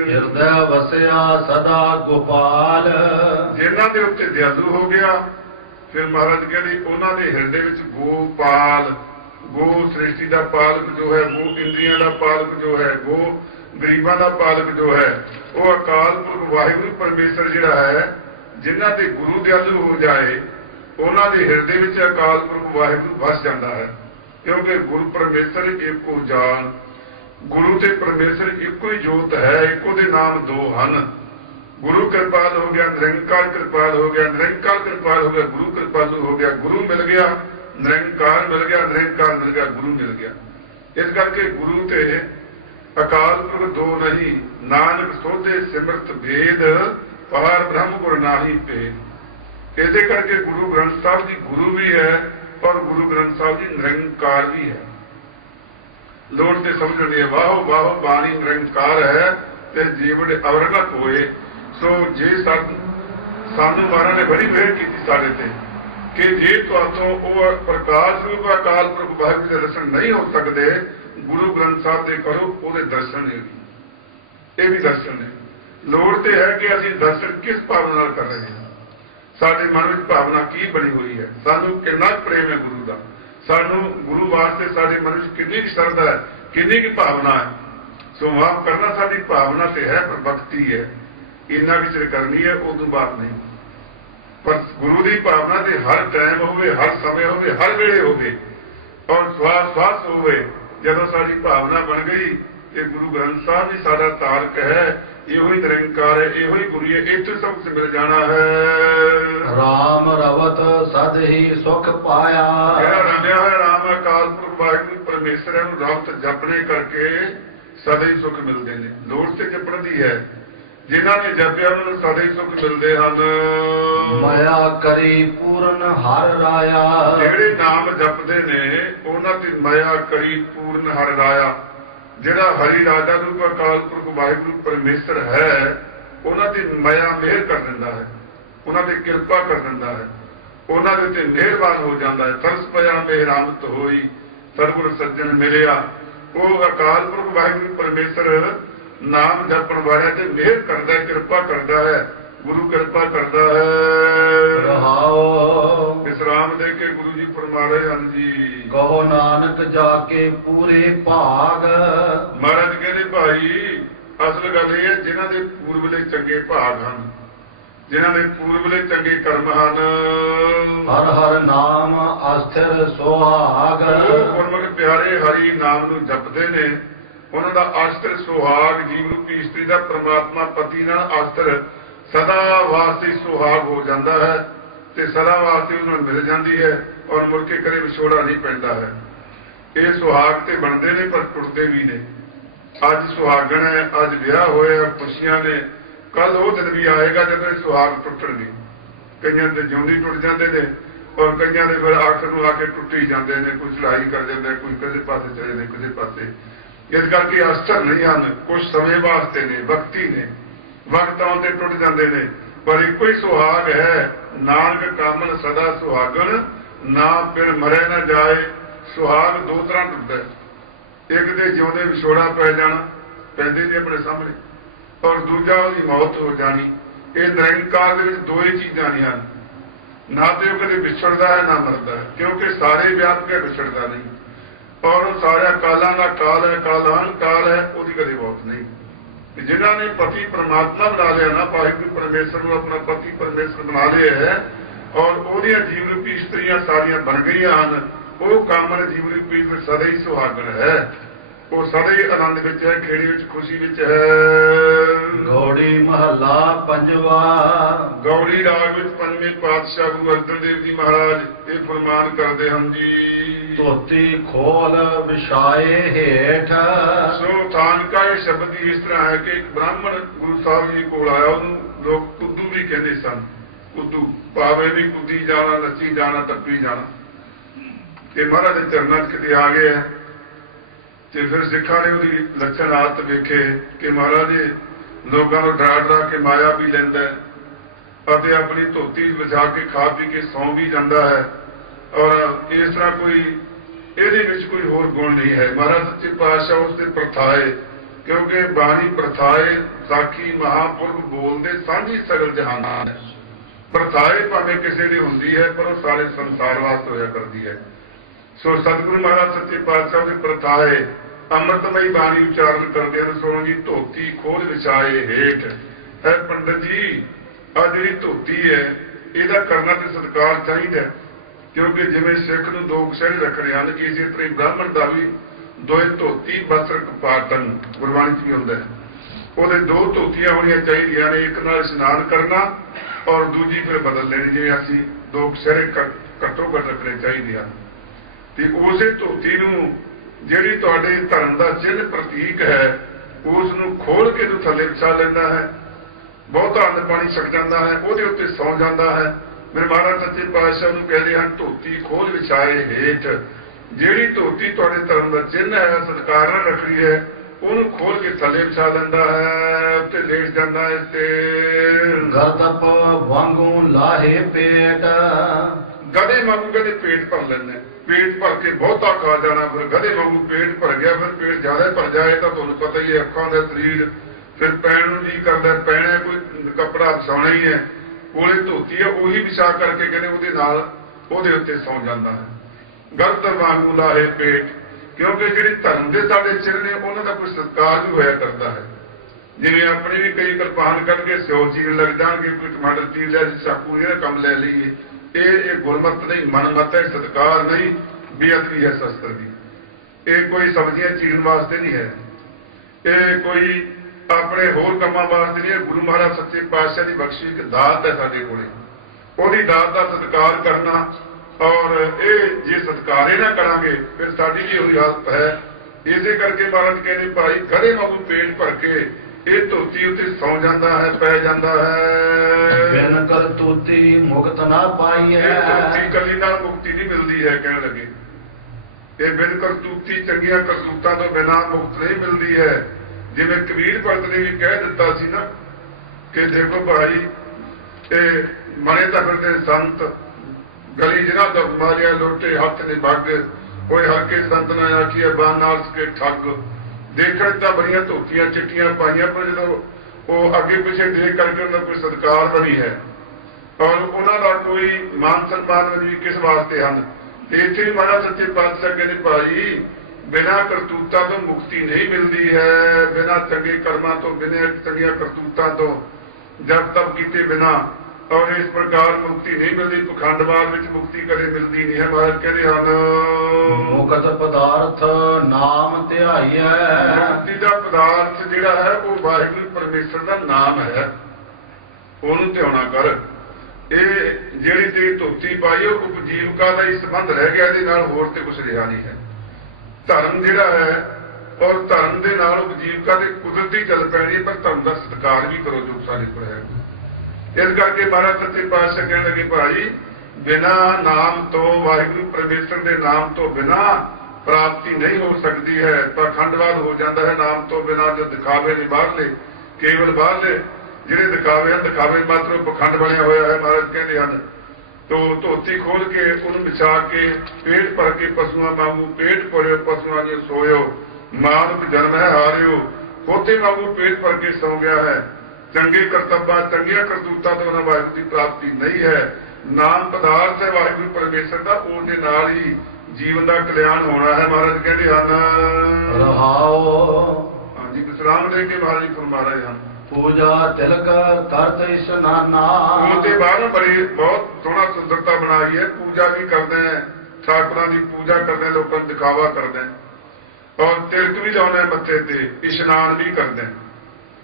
ਹਿਰਦੈ ਵਸਿਆ ਸਦਾ ਗੋਪਾਲ ਜਿਨ੍ਹਾਂ ਦੇ ਉੱਤੇ ਦਿਆਲੂ ਹੋ ਗਿਆ ਫਿਰ ਮਹਾਰਾਜ ਕਹਿੰਦੇ ਉਹਨਾਂ ਦੇ ਹਿਰਦੇ ਵਿੱਚ ਗੋਪਾਲ ਗੋ ਸ੍ਰਿਸ਼ਟੀ ਦਾ ਪਾਲਕ ਜੋ ਹੈ ਗੋ ਇੰਦਰੀਆਂ ਦਾ ਪਾਲਕ ਜੋ ਹੈ ਗੋ ਗਰੀਬਾਂ ਦਾ ਪਾਲਕ ਜੋ ਹੈ ਉਹ ਅਕਾਲ ਪੁਰਖ ਵਾਹਿਗੁਰੂ ਪਰਮੇਸ਼ਰ ਜਿਹੜਾ ਹੈ ਜਿਨ੍ਹਾਂ ਤੇ ਗੁਰੂ ਦਿਆਲੂ ਹੋ ਜਾਏ ਉਹਨਾਂ ਦੇ ਹਿਰਦੇ ਵਿੱਚ ਅਕਾਲ ਪੁਰਖ ਵਾਹਿਗੁਰੂ ਵਸ ਜਾਂਦਾ ਹੈ ਕਿਉਂਕਿ ਗੁਰੂ ਪਰਮੇਸ਼ਰ ਇੱਕੋ ਜਾਨ ਗੁਰੂ ਤੇ ਪਰਮੇਸ਼ਰ ਇੱਕੋ ਹੀ ਜੋਤ ਹੈ ਇੱਕੋ ਦੇ ਨਾਮ ਦੋ ਹਨ। ਗੁਰੂ ਕਿਰਪਾਲ ਹੋ ਗਿਆ ਨਿਰੰਕਾਰ ਕਿਰਪਾਲ ਹੋ ਗਿਆ ਨਿਰੰਕਾਰ ਕਿਰਪਾਲ ਹੋ ਗਿਆ ਗੁਰੂ ਕਿਰਪਾਲੂ ਹੋ ਗਿਆ ਗੁਰੂ ਮਿਲ ਗਿਆ ਨਿਰੰਕਾਰ ਮਿਲ ਗਿਆ ਨਿਰੰਕਾਰ ਮਿਲ ਗਿਆ ਗੁਰੂ ਮਿਲ ਗਿਆ। ਇਸ ਕਰਕੇ ਗੁਰੂ ਤੇ ਅਕਾਲ ਪੁਰਖ ਦੋ ਨਹੀਂ ਨਾਨਕ ਸੋਧੇ ਸਿਮਰਤ ਭੇਦ ਪਾਰ ਬ੍ਰਹਮ ਗੁਰ ਨਾਹੀ ਭੇਦ। ਇਸੇ ਕਰਕੇ ਗੁਰੂ ਗ੍ਰੰਥ ਸਾਹਿਬ ਜੀ ਗੁਰੂ ਵੀ ਹੈ ਔਰ ਗੁਰੂ ਗ੍ਰੰਥ ਸਾਹਿਬ ਜੀ ਨਿਰੰਕਾਰ ਵੀ ਹੈ। ਲੋੜ ਤੇ ਸਮਝਣੀ ਹੈ। ਵਾਹੋ ਵਾਹੋ ਬਾਣੀ ਨਿਰੰਕਾਰ ਹੈ ਤੇ ਜੀਵਨ ਅਵਰਗਤ ਹੋਏ। ਸੋ ਜੇ ਸਾਨੂੰ ਮਹਾਰਾਜ ਨੇ ਬੜੀ ਮਿਹਰ ਕੀਤੀ ਸਾਡੇ ਤੇ ਕਿ ਜੇ ਤੁਹਾਤੋਂ ਉਹ ਪ੍ਰਕਾਸ਼ ਰੂਪ ਅਕਾਲ ਪੁਰਖ ਵਾਹਿਗੁਰੂ ਦੇ ਦਰਸ਼ਨ ਨਹੀਂ ਹੋ ਸਕਦੇ, ਗੁਰੂ ਗ੍ਰੰਥ ਸਾਹਿਬ ਦੇ ਕਰੋ, ਉਹਦੇ ਦਰਸ਼ਨ ਨੇ ਇਹ ਵੀ ਦਰਸ਼ਨ ਨੇ। ਲੋੜ ਤੇ ਹੈ ਕਿ ਅਸੀਂ ਦਰਸ਼ਨ ਕਿਸ ਭਾਵਨਾ ਨਾਲ ਕਰ ਰਹੇ ਹਾਂ, ਸਾਡੇ ਮਨ ਵਿੱਚ ਭਾਵਨਾ ਕੀ ਬਣੀ ਹੋਈ ਹੈ, ਸਾਨੂੰ ਕਿੰਨਾ ਪ੍ਰੇਮ ਹੈ ਗੁਰੂ ਦਾ, ਸਾਨੂੰ ਗੁਰੂ ਵਾਸਤੇ ਸਾਡੇ ਮਨ ਵਿੱਚ ਕਿੰਨੀ ਕੁ ਸ਼ਰਧਾ ਹੈ, ਕਿੰਨੀ ਕੁ ਭਾਵਨਾ ਹੈ। ਸੋ ਮਾਫ ਕਰਨਾ ਸਾਡੀ ਭਾਵਨਾ ਤੇ ਹੈ, ਪਰ ਭਗਤੀ ਹੈ ਇੰਨਾ ਵਿਚਰ ਕਰਨੀ ਹੈ, ਉਦੋਂ ਬਾਅਦ ਨਹੀਂ। ਪਰ ਗੁਰੂ ਦੀ ਭਾਵਨਾ ਤੇ ਹਰ ਟਾਈਮ ਹੋਵੇ, ਹਰ ਸਮੇਂ ਹੋਵੇ, ਹਰ ਵੇਲੇ ਹੋਵੇ, ਔਰ ਸਵਾਸ ਹੋਵੇ। ਜਦੋਂ ਸਾਡੀ ਭਾਵਨਾ ਬਣ ਗਈ ਕਿ ਗੁਰੂ ਗ੍ਰੰਥ ਸਾਹਿਬ ਵੀ ਸਾਡਾ ਤਾਰਕ ਹੈ, ਇਹੋ ਹੀ ਨਿਰੰਕਾਰ ਹੈ, ਇਹੋ ਹੀ ਗੁਰੂ ਹੈ, ਇੱਥੇ ਸਭ ਕੁਝ ਮਿਲ ਜਾਣਾ ਹੈ। ਰਾਮ ਰਵਤ ਸਦ ਹੀ ਸੁਖ ਪਾਇਆ। ਜਿਹੜਾ ਰੰਗਿਆ ਹੋਇਆ ਰਾਮ ਅਕਾਲ ਪੁਰਖ ਵਾਹਿਗੁਰੂ ਪਰਮੇਸ਼ਰ ਨੂੰ ਰਵਤ ਜਪਣੇ ਕਰਕੇ ਸਦਾ ਹੀ ਸੁੱਖ ਮਿਲਦੇ ਨੇ। ਲੋੜ ਤੇ ਜਪਣ ਦੀ ਹੈ, ਜਿਨ੍ਹਾਂ ਨੇ ਜਪਿਆ ਉਹਨਾਂ ਨੂੰ ਸਦਾ ਹੀ ਸੁੱਖ ਮਿਲਦੇ ਹਨ। ਮਾਇਆ ਕਰੀ ਪੂਰਨ ਹਰ ਰਾਇਆ। ਜਿਹੜੇ ਨਾਮ ਜਪਦੇ ਨੇ ਉਹਨਾਂ ਦੀ ਮਾਇਆ ਕਰੀ ਪੂਰਨ ਹਰ ਰਾਇਆ। ਜਿਹੜਾ ਹਰੀ ਰਾਜਾ ਰੂਪ ਅਕਾਲ ਪੁਰਖ ਵਾਹਿਗੁਰੂ ਪਰਮੇਸ਼ਰ ਹੈ, ਉਹਨਾਂ ਦੀ ਮਾਇਆ ਮਿਹਰ ਕਰ ਦਿੰਦਾ ਹੈ, ਉਹਨਾਂ ਦੀ ਕਿਰਪਾ ਕਰ ਦਿੰਦਾ ਹੈ, ਉਹਨਾਂ ਦੇ ਉੱਤੇ ਮਿਹਰਬਾਨ ਹੋ ਜਾਂਦਾ ਹੈ। ਤਰਸ ਪਿਆ ਮਿਹਰਾਮਤ ਹੋਈ, ਸਤਿਗੁਰ ਸੱਜਣ ਮਿਲਿਆ। ਉਹ ਅਕਾਲ ਪੁਰਖ ਵਾਹਿਗੁਰੂ ਪਰਮੇਸ਼ਰ ਨਾਮ ਜਪਣ ਵਾਲਿਆਂ ਤੇ ਮਿਹਰ ਕਰਦਾ ਹੈ, ਕਿਰਪਾ ਕਰਦਾ ਹੈ, ਗੁਰੂ ਕਿਰਪਾ ਕਰਦਾ ਹੈ। ਰਹਾਓ ਵਿਸਰਾਮ ਦੇ ਕੇ ਗੁਰੂ ਜੀ ਫਰਮਾ ਰਹੇ ਹਨ ਜੀ, ਕਹੋ ਨਾਨਕ ਜਾ ਕੇ ਪੂਰੇ ਭਾਗ। ਮਹਾਰਾਜ ਕਹਿੰਦੇ ਭਾਈ ਅਸਲ ਗੱਲ ਇਹ ਹੈ, ਜਿਨ੍ਹਾਂ ਦੇ ਪੂਰਬਲੇ ਚੰਗੇ ਭਾਗ ਹਨ, ਜਿਨ੍ਹਾਂ ਦੇ ਪੂਰਬਲੇ ਚੰਗੇ ਕਰਮ ਹਨ, ਹਰ ਹਰ ਨਾਮ ਅਸਥਿਰ ਸੁਹਾਗ। ਉਹ ਗੁਰਮੁਖ ਪਿਆਰੇ ਹਰੀ ਨਾਮ ਨੂੰ ਜਪਦੇ ਨੇ, ਉਹਨਾਂ ਦਾ ਅਸਥਿਰ ਸੁਹਾਗ, ਜੀਵ ਰੂਪੀ ਇਸਤਰੀ ਦਾ ਪ੍ਰਮਾਤਮਾ ਪਤੀ ਨਾਲ ਅਸਥਿਰ ਸਦਾ ਵਾਸਤੇ ਸੁਹਾਗ ਹੋ ਜਾਂਦਾ ਹੈ ਤੇ ਸਦਾ ਵਾਸਤੇ ਉਹਨਾਂ ਨੂੰ ਮਿਲ ਜਾਂਦੀ ਹੈ, ਔਰ ਮੁੜ ਕੇ ਕਦੇ ਵਿਛੋੜਾ ਨਹੀਂ ਪੈਂਦਾ ਹੈ। ਇਹ ਸੁਹਾਗ ਤੇ ਬਣਦੇ ਨੇ ਪਰ ਟੁੱਟਦੇ ਵੀ ਨੇ। ਅੱਜ ਸੁਹਾਗਣ ਹੈ, ਅੱਜ ਵਿਆਹ ਹੋਇਆ, ਖੁਸ਼ੀਆਂ ਨੇ, ਕੱਲ ਉਹ ਦਿਨ ਵੀ ਆਏਗਾ ਜਦੋਂ ਸੁਹਾਗ ਟੁੱਟਣਗੇ। ਕਈਆਂ ਦੇ ਜਿਉਂਦੀ ਟੁੱਟ ਜਾਂਦੇ ਨੇ, ਔਰ ਕਈਆਂ ਦੇ ਫਿਰ ਆਖਰ ਨੂੰ ਆ ਕੇ ਟੁੱਟੀ ਜਾਂਦੇ ਨੇ, ਕੋਈ ਚੜਾਈ ਕਰ ਜਾਂਦੇ, ਕੋਈ ਕਿਸੇ ਪਾਸੇ ਚਲੇ ਜਾਂਦੇ, ਕਿਸੇ ਪਾਸੇ। ਇਸ ਕਰਕੇ ਅਸਥਿਰ ਨਹੀਂ ਹਨ, ਕੁਝ ਸਮੇਂ ਵਾਸਤੇ ਨੇ, ਵਕਤੀ ਨੇ, ਵਕਤ ਆਉਣ ਤੇ ਟੁੱਟ ਜਾਂਦੇ ਨੇ। ਪਰ ਇੱਕੋ ਹੀ ਸੁਹਾਗ ਹੈ, ਨਾਨਕ ਕਾਮਨ ਸਦਾ ਸੁਹਾਗਣ, ਨਾ ਫਿਰ ਮਰੇ ਨਾ ਜਾਏ। ਸੁਹਾਗ ਦੋ ਤਰ੍ਹਾਂ ਟੁੱਟਦਾ, ਇੱਕ ਦੇ ਜਿਉਂਦੇ ਵਿਛੋੜਾ ਪੈ ਜਾਣਾ, ਪੈਂਦੇ ਜੀ ਆਪਣੇ ਸਾਹਮਣੇ, ਔਰ ਦੂਜਾ ਉਹਦੀ ਮੌਤ ਹੋ ਜਾਣੀ। ਇਹ ਨਿਰੰਕਾਰ ਦੇ ਵਿੱਚ ਦੋ ਹੀ ਚੀਜ਼ਾਂ ਨਹੀਂ ਹਨ, ਨਾ ਤੇ ਉਹ ਕਦੇ ਵਿਛੜਦਾ ਹੈ ਨਾ ਮਰਦਾ ਹੈ, ਕਿਉਂਕਿ ਸਾਰੇ ਵਿਆਪਕ ਹੈ, ਵਿਛੜਦਾ ਨਹੀਂ। ਔਰ ਉਹ ਸਾਰਿਆਂ ਕਾਲਾਂ ਦਾ ਕਾਲ ਹੈ, ਕਾਲਾਨ ਕਾਲ ਹੈ, ਉਹਦੀ ਕਦੇ ਮੌਤ ਨਹੀਂ। ਜਿਨ੍ਹਾਂ ਨੇ ਪਤੀ ਪਰਮਾਤਮਾ ਬਣਾ ਲਿਆ ਨਾ, ਵਾਹਿਗੁਰੂ ਪਰਮੇਸ਼ਰ ਨੂੰ ਆਪਣਾ ਪਤੀ ਪਰਮੇਸ਼ਰ ਬਣਾ ਲਿਆ ਹੈ, ਔਰ ਉਹਦੀਆਂ ਜੀਵ ਰੂਪੀ ਇਸਤਰੀਆਂ ਸਾਰੀਆਂ ਬਣ ਗਈਆਂ ਹਨ, ਉਹ ਕਾਮਨ ਜੀਵ ਰੂਪੀ ਵਿੱਚ ਸਦਾ ਹੀ ਸੁਹਾਗਣ ਹੈ, ਉਹ ਸਦਾ ਹੀ ਆਨੰਦ ਵਿੱਚ ਹੈ, ਖੇੜੀ ਵਿੱਚ, ਖੁਸ਼ੀ ਵਿੱਚ ਹੈ। ਗੌੜੀ ਮਹੱਲਾ ਪੰਜਵਾ। ਗੌੜੀ ਰਾਗ ਵਿੱਚ ਪੰਜਵੇਂ ਪਾਤਸ਼ਾਹ ਗੁਰੂ ਅਰਜਨ ਦੇਵ ਜੀ ਮਹਾਰਾਜ ਇਹ ਫਰਮਾਨ ਕਰਦੇ ਹਨ ਜੀ, ਧੋਤੀ ਖੋਲ ਵਿਛਾਏ ਹੇਠ। ਸੋ ਥਾਨਕਾ ਇਹ ਸ਼ਬਦ ਹੀ ਇਸ ਤਰ੍ਹਾਂ ਹੈ ਕਿ ਇੱਕ ਬ੍ਰਾਹਮਣ ਗੁਰੂ ਸਾਹਿਬ ਜੀ ਕੋਲ ਆਇਆ, ਉਹਨੂੰ ਲੋਕ ਕੁੱਦੂ ਵੀ ਕਹਿੰਦੇ ਸਨ। ਕੁੱਦੂ ਭਾਵੇਂ ਵੀ ਕੁੱਦੀ ਜਾਣਾ, ਨੱਚੀ ਜਾਣਾ, ਟੱਪੀ ਜਾਣਾ। ਤੇ ਮਹਾਰਾਜ ਦੇ ਚਰਨਾਂ 'ਚ ਕਿਤੇ ਆ ਗਏ ਹੈ ਤੇ ਫਿਰ ਸਿੱਖਾਂ ਨੇ ਉਹਦੀ ਲੱਛਣ ਆਦਤ ਵੇਖੇ ਕਿ ਮਹਾਰਾਜ ਲੋਕਾਂ ਨੂੰ ਡਰਾ ਡਰਾ ਕੇ ਮਾਇਆ ਵੀ ਲੈਂਦਾ ਅਤੇ ਆਪਣੀ ਧੋਤੀ ਵਿਛਾ ਕੇ ਖਾ ਪੀ ਕੇ ਸੌਂ ਵੀ ਜਾਂਦਾ ਹੈ, ਔਰ ਇਸ ਤਰ੍ਹਾਂ ਕੋਈ ਇਹਦੇ ਵਿੱਚ ਕੋਈ ਹੋਰ ਗੁਣ ਨਹੀਂ ਹੈ। ਮਹਾਰਾਜ ਸੱਚੇ ਪਾਤਸ਼ਾਹ ਉਸ ਤੇ ਪ੍ਰਥਾਏ, ਕਿਉਂਕਿ ਬਾਣੀ ਪ੍ਰਥਾਏ ਸਾਖੀ ਮਹਾਂਪੁਰਖ ਬੋਲਦੇ ਸਾਂਝੀ ਸਗਲ ਜਹਾਨ ਹੈ। ਪ੍ਰਥਾਏ ਭਾਵੇਂ ਕਿਸੇ ਦੀ ਹੁੰਦੀ ਹੈ, ਪਰ ਉਹ ਸਾਰੇ ਸੰਸਾਰ ਵਾਸਤੇ ਹੋਇਆ ਕਰਦੀ ਹੈ। ਸੋ ਸਤਿਗੁਰੂ ਮਹਾਰਾਜ ਸੱਚੇ ਪਾਤਸ਼ਾਹ ਦੀ ਪ੍ਰਥਾਏ ਅੰਮ੍ਰਿਤਮਈ ਬਾਣੀ ਉਚਾਰਨ ਕਰਦੇ ਹਨ। ਸੁਣੋ ਜੀ, ਧੋਤੀ ਖੋਲ ਵਿਛਾਏ ਹੇਠ। ਹੈ ਪੰਡਤ ਜੀ, ਆ ਜਿਹੜੀ ਧੋਤੀ ਹੈ ਇਹਦਾ ਕਰਨਾ ਤੇ ਸਤਿਕਾਰ ਚਾਹੀਦਾ, ਕਿਉਂਕਿ ਜਿਵੇਂ ਸਿੱਖ ਨੂੰ ਦੋ ਕਛਹਿਰੇ ਰੱਖਣੇ ਹਨ, ਇਸੇ ਤਰ੍ਹਾਂ ਹੀ ਬ੍ਰਾਹਮਣ ਦਾ ਵੀ ਦੋਏ ਧੋਤੀ ਬਸਤਰ ਕਪਾਟਨ ਗੁਰਬਾਣੀ 'ਚ ਵੀ ਹੁੰਦਾ ਹੈ। ਉਹਦੇ ਦੋ ਧੋਤੀਆਂ ਹੋਣੀਆਂ ਚਾਹੀਦੀਆਂ ਨੇ, ਇੱਕ ਨਾਲ ਇਸ਼ਨਾਨ ਕਰਨਾ ਔਰ ਦੂਜੀ ਫਿਰ ਬਦਲ ਲੈਣੀ। ਜਿਵੇਂ ਅਸੀਂ ਦੋ ਕਛਹਿਰੇ ਘੱਟੋ ਘੱਟ ਰੱਖਣੇ ਚਾਹੀਦੇ ਹਨ, ਤੇ ਉਸੇ ਧੋਤੀ ਨੂੰ ਜਿਹੜੀ ਤੁਹਾਡੇ ਧਰਮ ਦਾ ਚਿੰਨ੍ਹ ਪ੍ਰਤੀਕ ਹੈ, ਉਸ ਨੂੰ ਖੋਲ ਕੇ ਨੂੰ ਥੱਲੇ ਵਿਛਾ ਲੈਂਦਾ ਹੈ। ਬਹੁਤਾ ਅੰਨ ਪਾਣੀ ਛਕ ਜਾਂਦਾ ਹੈ, ਉਹਦੇ ਉੱਤੇ ਸੌਂ ਜਾਂਦਾ ਹੈ। ਮੇਰੇ ਮਹਾਰਾਜ ਸੱਚੇ ਪਾਤਸ਼ਾਹ ਨੂੰ ਕਹਿੰਦੇ ਹਨ, ਧੋਤੀ ਖੋਲ ਵਿਛਾਏ ਹੇਠ। ਜਿਹੜੀ ਧੋਤੀ ਤੁਹਾਡੇ ਧਰਮ ਦਾ ਚਿੰਨ੍ਹ ਹੈ, ਸਤਿਕਾਰ ਨਾਲ ਰੱਖੀ ਹੈ, ਉਹਨੂੰ ਖੋਲ ਕੇ ਥੱਲੇ ਵਿਛਾ ਦਿੰਦਾ ਹੈ, ਉੱਤੇ ਲੇਟ ਜਾਂਦਾ ਹੈ। ਤੇ ਗਰਦਪ ਵਾਂਗੂ ਲਾਹੇ ਪੇਟ, ਗਧੇ ਵਾਂਗੂ ਕਹਿੰਦੇ ਪੇਟ ਭਰ ਲੈਂਦੇ, ਪੇਟ ਭਰ ਕੇ ਬਹੁਤਾ ਖਾ ਜਾਣਾ, ਫਿਰ ਗਧੇ ਵਾਂਗੂ ਪੇਟ ਭਰ ਗਿਆ, ਫਿਰ ਪੇਟ ਜ਼ਿਆਦਾ ਭਰ ਜਾਏ ਤਾਂ ਤੁਹਾਨੂੰ ਪਤਾ ਹੀ ਹੈ, ਅੱਖਾਂ ਦਾ ਸਰੀਰ ਫਿਰ ਪੈਣ ਨੂੰ ਨਹੀਂ ਕਰਦਾ, ਪੈਣਾ ਕੋਈ ਕੱਪੜਾ ਵਿਛਾਉਣਾ ਹੀ ਹੈ, ਕੋਲੇ ਧੋਤੀ ਹੈ ਉਹੀ ਵਿਛਾ ਕਰਕੇ ਕਹਿੰਦੇ ਉਹਦੇ ਨਾਲ ਉਹਦੇ ਉੱਤੇ ਸੌਂ ਜਾਂਦਾ ਹੈ। ਗਰਦਪ ਵਾਂਗੂ ਲਾਹੇ ਪੇਟ, ਕਿਉਂਕਿ ਜਿਹੜੇ ਧਰਮ ਦੇ ਸਾਡੇ ਚਿੰਨ੍ਹ ਨੇ ਉਹਨਾਂ ਦਾ ਕੋਈ ਸਤਿਕਾਰ ਵੀ ਹੋਇਆ ਕਰਦਾ ਹੈ। ਜਿਵੇਂ ਆਪਣੇ ਵੀ ਕਈ ਕਿਰਪਾਨ ਕਰਕੇ ਸਿਓ ਚੀਰਨ ਲੱਗ ਜਾਣਗੇ, ਕੋਈ ਟਮਾਟਰ ਚੀਰ ਲਿਆ, ਚਾਕੂ ਇਹਦਾ ਕੰਮ ਲੈ ਲਈਏ, ਇਹ ਗੁਰਮਤ ਨਹੀਂ, ਮਨਮਤ ਹੈ, ਸਤਿਕਾਰ ਨਹੀਂ, ਬੇਅਦਬੀ ਹੈ ਸ਼ਸਤਰ ਦੀ। ਇਹ ਕੋਈ ਸਬਜ਼ੀਆਂ ਚੀਰਨ ਵਾਸਤੇ ਨਹੀਂ ਹੈ, ਇਹ ਕੋਈ ਆਪਣੇ ਹੋਰ ਕੰਮਾਂ ਵਾਸਤੇ ਨਹੀਂ ਹੈ। ਗੁਰੂ ਮਹਾਰਾਜ ਸੱਚੇ ਪਾਤਸ਼ਾਹ ਦੀ ਬਖਸ਼ੀ ਇੱਕ ਦਾਤ ਹੈ ਸਾਡੇ ਕੋਲੇ, ਉਹਦੀ ਦਾਤ ਦਾ ਸਤਿਕਾਰ ਕਰਨਾ। ਔਰ ਇਹ ਜੇ ਸਤਿਕਾਰ ਨਾ ਕਰਾਂਗੇ ਫਿਰ ਸਾਡੀ ਵੀ ਉਹੀ ਹਾਲਤ ਹੈ। ਇਸੇ ਕਰਕੇ ਮਹਾਰਾਜ ਕਹਿੰਦੇ ਭਾਈ ਗਧੇ ਵਾਂਗੂ ਪੇਟ ਭਰ ਕੇ ਇਹ ਧੋਤੀ ਉੱਤੇ ਸੌਂ ਜਾਂਦਾ ਹੈ, ਪੈ ਜਾਂਦਾ ਹੈ। ਬਿਨ ਕਰਤੂਤੀ ਮੁਕਤ ਨਾ ਪਾਈ ਹੈ, ਧੋਤੀ ਕੱਲੀ ਨਾਲ ਮੁਕਤੀ ਨਹੀਂ ਮਿਲਦੀ ਹੈ। ਕਹਿਣ ਲੱਗੇ ਇਹ ਬਿਨ ਕਰਤੂਤੀ, ਚੰਗੀਆਂ ਕਰਤੂਤਾਂ ਤੋਂ ਬਿਨਾਂ ਮੁਕਤ ਨਹੀਂ ਮਿਲਦੀ ਹੈ। ਜਿਵੇਂ ਕਬੀਰ ਭਗਤ ਨੇ ਵੀ ਕਹਿ ਦਿੱਤਾ ਸੀ ਨਾ ਕਿ ਦੇਖੋ ਭਾਈ ਇਹ ਮਰੇ ਤਾਂ ਫਿਰਦੇ ਸੰਤ, ਗਲੀ ਜਿਹਨਾਂ ਦਾ ਮਾਰਿਆ ਲੋਟੇ ਹੱਥ ਨੇ ਬੱਗ, ਕੋਈ ਹਲਕੇ ਸੰਤ ਨਾ ਆਖੀਏ ਬਾਨਾਰਸ ਕੇ ਠੱਗ। ਦੇਖਣ ਤਾਂ ਬੜੀਆਂ ਧੋਤੀਆਂ ਚਿੱਟੀਆਂ ਪਾਈਆਂ, ਪਰ ਜਦੋਂ ਉਹ ਅੱਗੇ ਪਿੱਛੇ ਦੇਖ ਕਰਕੇ ਉਹਨਾਂ ਕੋਈ ਸਤਿਕਾਰ ਬਣੀ ਹੈ ਔਰ ਉਹਨਾਂ ਦਾ ਕੋਈ ਮਾਨ ਸਨਮਾਨ ਵੀ ਕਿਸ ਵਾਸਤੇ ਹਨ। ਤੇ ਇੱਥੇ ਵੀ ਮਹਾਰਾਜ ਸੱਚੇ ਪਾਤਸ਼ਾਹ ਕਹਿੰਦੇ ਭਾਈ ਬਿਨਾਂ ਕਰਤੂਤਾਂ ਤੋਂ ਮੁਕਤੀ ਨਹੀਂ ਮਿਲਦੀ ਹੈ, ਬਿਨਾਂ ਚੰਗੇ ਕਰਮਾਂ ਤੋਂ, ਬਿਨਾਂ ਚੰਗੀਆਂ ਕਰਤੂਤਾਂ ਤੋਂ, ਜਪ ਤਪ ਕੀਤੇ ਬਿਨਾਂ, ਔਰ ਇਸ ਪ੍ਰਕਾਰ ਮੁਕਤੀ ਨਹੀਂ ਮਿਲਦੀ। ਪਖੰਡਵਾਦ ਵਿੱਚ ਮੁਕਤੀ ਕਦੇ ਮਿਲਦੀ ਨਹੀਂ ਹੈ। ਮਹਾਰਾਜ ਕਹਿੰਦੇ ਹਨ ਮੁਕਤ ਪਦਾਰਥ ਨਾਮ ਧਿਆਈਐ, ਮੁਕਤੀ ਦਾ ਪਦਾਰਥ ਜਿਹੜਾ ਹੈ ਉਹ ਵਾਹਿਗੁਰੂ ਪਰਮੇਸ਼ਰ ਦਾ ਨਾਮ ਹੈ, ਉਹਨੂੰ ਧਿਆਉਣਾ ਕਰ। ਇਹ ਜਿਹੜੀ ਤੇ ਧੋਤੀ ਪਾਈ ਉਹ ਉਪਜੀਵਕਾ ਦਾ ਹੀ ਸੰਬੰਧ ਰਹਿ ਗਿਆ, ਇਹਦੇ ਨਾਲ ਹੋਰ ਤੇ ਕੁਛ ਰਿਹਾ ਨਹੀਂ ਹੈ। ਧਰਮ ਜਿਹੜਾ ਹੈ ਔਰ ਧਰਮ ਦੇ ਨਾਲ ਉਪਜੀਵਕਾ ਦੇ ਕੁਦਰਤੀ ਚੱਲ ਪੈਣੀ, ਪਰ ਧਰਮ ਦਾ ਸਤਿਕਾਰ ਵੀ ਕਰੋ ਜੋ ਸਾਡੇ ਕੋਲ ਹੈ। ਇਸ ਕਰਕੇ ਮਹਾਰਾਜ ਸੱਚੇ ਪਾਤਸ਼ਾਹ ਕਹਿਣ ਲੱਗੇ ਭਾਈ ਬਿਨਾਂ ਨਾਮ ਤੋਂ, ਵਾਹਿਗੁਰੂ ਪਰਮੇਸ਼ਰ ਦੇ ਨਾਮ ਤੋਂ ਬਿਨਾਂ ਪ੍ਰਾਪਤੀ ਨਹੀਂ ਹੋ ਸਕਦੀ ਹੈ। ਪਖੰਡਵਾਦ ਹੋ ਜਾਂਦਾ ਹੈ ਨਾਮ ਤੋਂ ਬਿਨਾਂ, ਜੋ ਦਿਖਾਵੇ ਨੇ ਬਾਹਰਲੇ, ਕੇਵਲ ਬਾਹਰਲੇ ਜਿਹੜੇ ਦਿਖਾਵੇ ਹਨ, ਦਿਖਾਵੇ ਮਾਤਰ ਪਖੰਡ ਬਣਿਆ ਹੋਇਆ ਹੈ। ਮਹਾਰਾਜ ਕਹਿੰਦੇ ਹਨ ਧੋਤੀ ਖੋਲ ਕੇ ਉਹਨੂੰ ਵਿਛਾ ਕੇ ਪੇਟ ਭਰ ਕੇ ਪਸ਼ੂਆਂ ਵਾਂਗੂ ਪੇਟ ਭਰਿਓ, ਪਸ਼ੂਆਂ ਜੇ ਸੋਇਓ, ਮਾਨਵ ਜਨਮ ਹੈ ਹਾਰਿਓ, ਪੋਤੇ ਵਾਂਗੂ ਪੇਟ ਭਰ ਕੇ ਸੌ ਗਿਆ ਹੈ। ਚੰਗੇ ਕਰਤੱਵਾਂ, ਚੰਗੀਆਂ ਕਰਤੂਤਾਂ ਤੋਂ ਉਹਨਾਂ ਵਾਹਿਗੁਰੂ ਦੀ ਪ੍ਰਾਪਤੀ ਨਹੀਂ ਹੈ। ਨਾਮ ਪਦਾਰਥ ਹੈ ਵਾਹਿਗੁਰੂ ਪਰਮੇਸ਼ਰ ਦਾ, ਉਹਦੇ ਨਾਲ ਹੀ ਜੀਵਨ ਦਾ ਕਲਿਆਣ ਹੋਣਾ ਹੈ। ਮਹਾਰਾਜ ਕਹਿੰਦੇ ਹਨ ਰਹਾਓ, ਹਾਂਜੀ ਵਿਸਰਾਮ ਦੇ ਕੇ ਮਹਾਰਾਜ ਜੀ ਫਰਮਾ ਰਹੇ ਹਨ ਪੂਜਾ ਤਿਲਕ ਕਰਤ ਇਸ਼ਨਾਨਾ। ਉਹਦੇ ਬਾਅਦ ਬੜੀ ਬਹੁਤ ਸੋਹਣਾ ਸੁੰਦਰਤਾ ਬਣਾਈ ਹੈ। ਪੂਜਾ ਵੀ ਕਰਦੇ ਹੈ, ਠਾਕੁਰਾਂ ਦੀ ਪੂਜਾ ਕਰਦੇ, ਲੋਕਾਂ ਨੂੰ ਦਿਖਾਵਾ ਕਰਦੇ, ਔਰ ਤਿਲਕ ਵੀ ਲਾਉਣਾ ਮੱਥੇ ਤੇ, ਇਸ਼ਨਾਨ ਵੀ ਕਰਦੇ,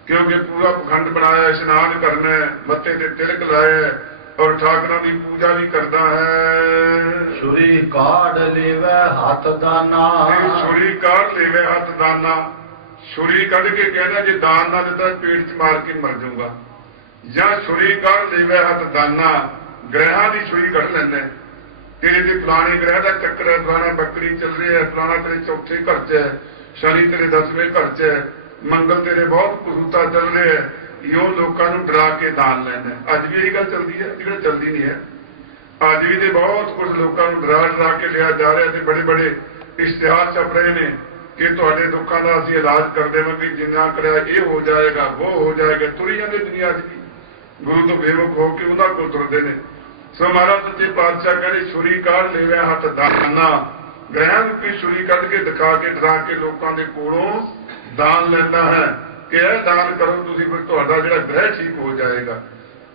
ਕਿਉਂਕਿ ਪੂਰਾ ਪਖੰਡ ਬਣਾਇਆ। ਇਸ਼ਨਾਨ ਕਰਨਾ, ਮੱਥੇ ਤੇ ਤਿਲਕ ਲਾਇਆ ਔਰ ਠਾਕੁਰਾਂ ਦੀ ਪੂਜਾ ਵੀ ਕਰਦਾ ਹੈ। ਛੁਰੀ ਕਾਢ ਲੇਵੈ ਹੱਥ ਦਾਨਾ, ਛੁਰੀ ਕਾਢ ਲੇਵੈ ਹੱਥ ਦਾਨਾ। ਛੁਰੀ ਕੱਢ ਕੇ ਕਹਿੰਦਾ ਜੇ ਦਾਨ ਨਾ ਦਿੱਤਾ ਪੇਟ 'ਚ ਮਾਰ ਕੇ ਮਰ ਜਾਊਗਾ। ਜਾਂ ਛੁਰੀ ਕਾਢ ਲੇਵੈ ਹੱਥ ਦਾਨਾ, ਗ੍ਰਹਿਾਂ ਦੀ ਛੁਰੀ ਕੱਢ ਲੈਂਦਾ, ਤੇਰੇ ਤੇ ਫਲਾਣੇ ਗ੍ਰਹਿ ਦਾ ਚੱਕਰ ਹੈ, ਫਲਾਣਾ ਬੱਕਰੀ ਚੱਲ ਰਿਹਾ ਹੈ, ਫਲਾਣਾ ਤੇਰੇ ਚੌਥੇ ਘਰ 'ਚ ਹੈ, ਸ਼ਨੀ ਤੇਰੇ 10ਵੇਂ ਘਰ 'ਚ ਹੈ, ਮੰਗਲ ਤੇਰੇ ਬਹੁਤ ਕੁਰੂਤਾ ਚੱਲ ਰਿਹਾ ਹੈ। ਇਉਂ ਲੋਕਾਂ ਨੂੰ ਡਰਾ ਕੇ ਦਾਨ ਲੈਂਦਾ। ਅੱਜ ਵੀ ਇਹੀ ਗੱਲ ਚੱਲਦੀ ਹੈ, ਜਿਹੜਾ ਚੱਲਦੀ ਨਹੀਂ ਹੈ। ਅੱਜ ਵੀ ਤੇ ਬਹੁਤ ਕੁਝ ਲੋਕਾਂ ਨੂੰ ਡਰਾ ਕੇ ਲਿਆ ਜਾ ਰਿਹਾ ਤੇ ਬੜੇ ਬੜੇ ਇਸ਼ਤਿਹਾਰ ਛਪ ਰਹੇ ਨੇ ਕਿ ਤੁਹਾਡੇ ਦੁੱਖਾਂ ਦਾ ਅਸੀਂ ਇਲਾਜ ਕਰ ਦੇਵਾਂਗੇ, ਜਿੰਨਾ ਕਰਿਆ ਇਹ ਹੋ ਜਾਏਗਾ, ਉਹ ਹੋ ਜਾਏਗਾ। ਤੁਰੀ ਜਾਂਦੇ ਦੁਨੀਆ 'ਚ ਵੀ, ਗੁਰੂ ਤੋਂ ਬੇਵਕੂਫ ਹੋ ਕੇ ਉਹਨਾਂ ਕੋਲ ਤੁਰਦੇ ਨੇ। ਸੋ ਮਹਾਰਾਜ ਸੱਚੇ ਪਾਤਸ਼ਾਹ ਕਹਿੰਦੇ ਛੁਰੀ ਕਾਢ ਲੇਵਿਆ ਹੱਥ ਦਾਨਾ, ਗ੍ਰਹਿਾਂ ਰੂਪੀ ਛੁਰੀ ਕੱਢ ਕੇ ਦਿਖਾ ਕੇ ਡਰਾ ਕੇ ਲੋਕਾਂ ਦੇ ਕੋਲੋਂ ਦਾਨ ਲੈਂਦਾ ਹੈ ਕਿ ਇਹ ਦਾਨ ਕਰੋ ਤੁਸੀਂ, ਫਿਰ ਤੁਹਾਡਾ ਜਿਹੜਾ ਗ੍ਰਹਿ ਠੀਕ ਹੋ ਜਾਏਗਾ।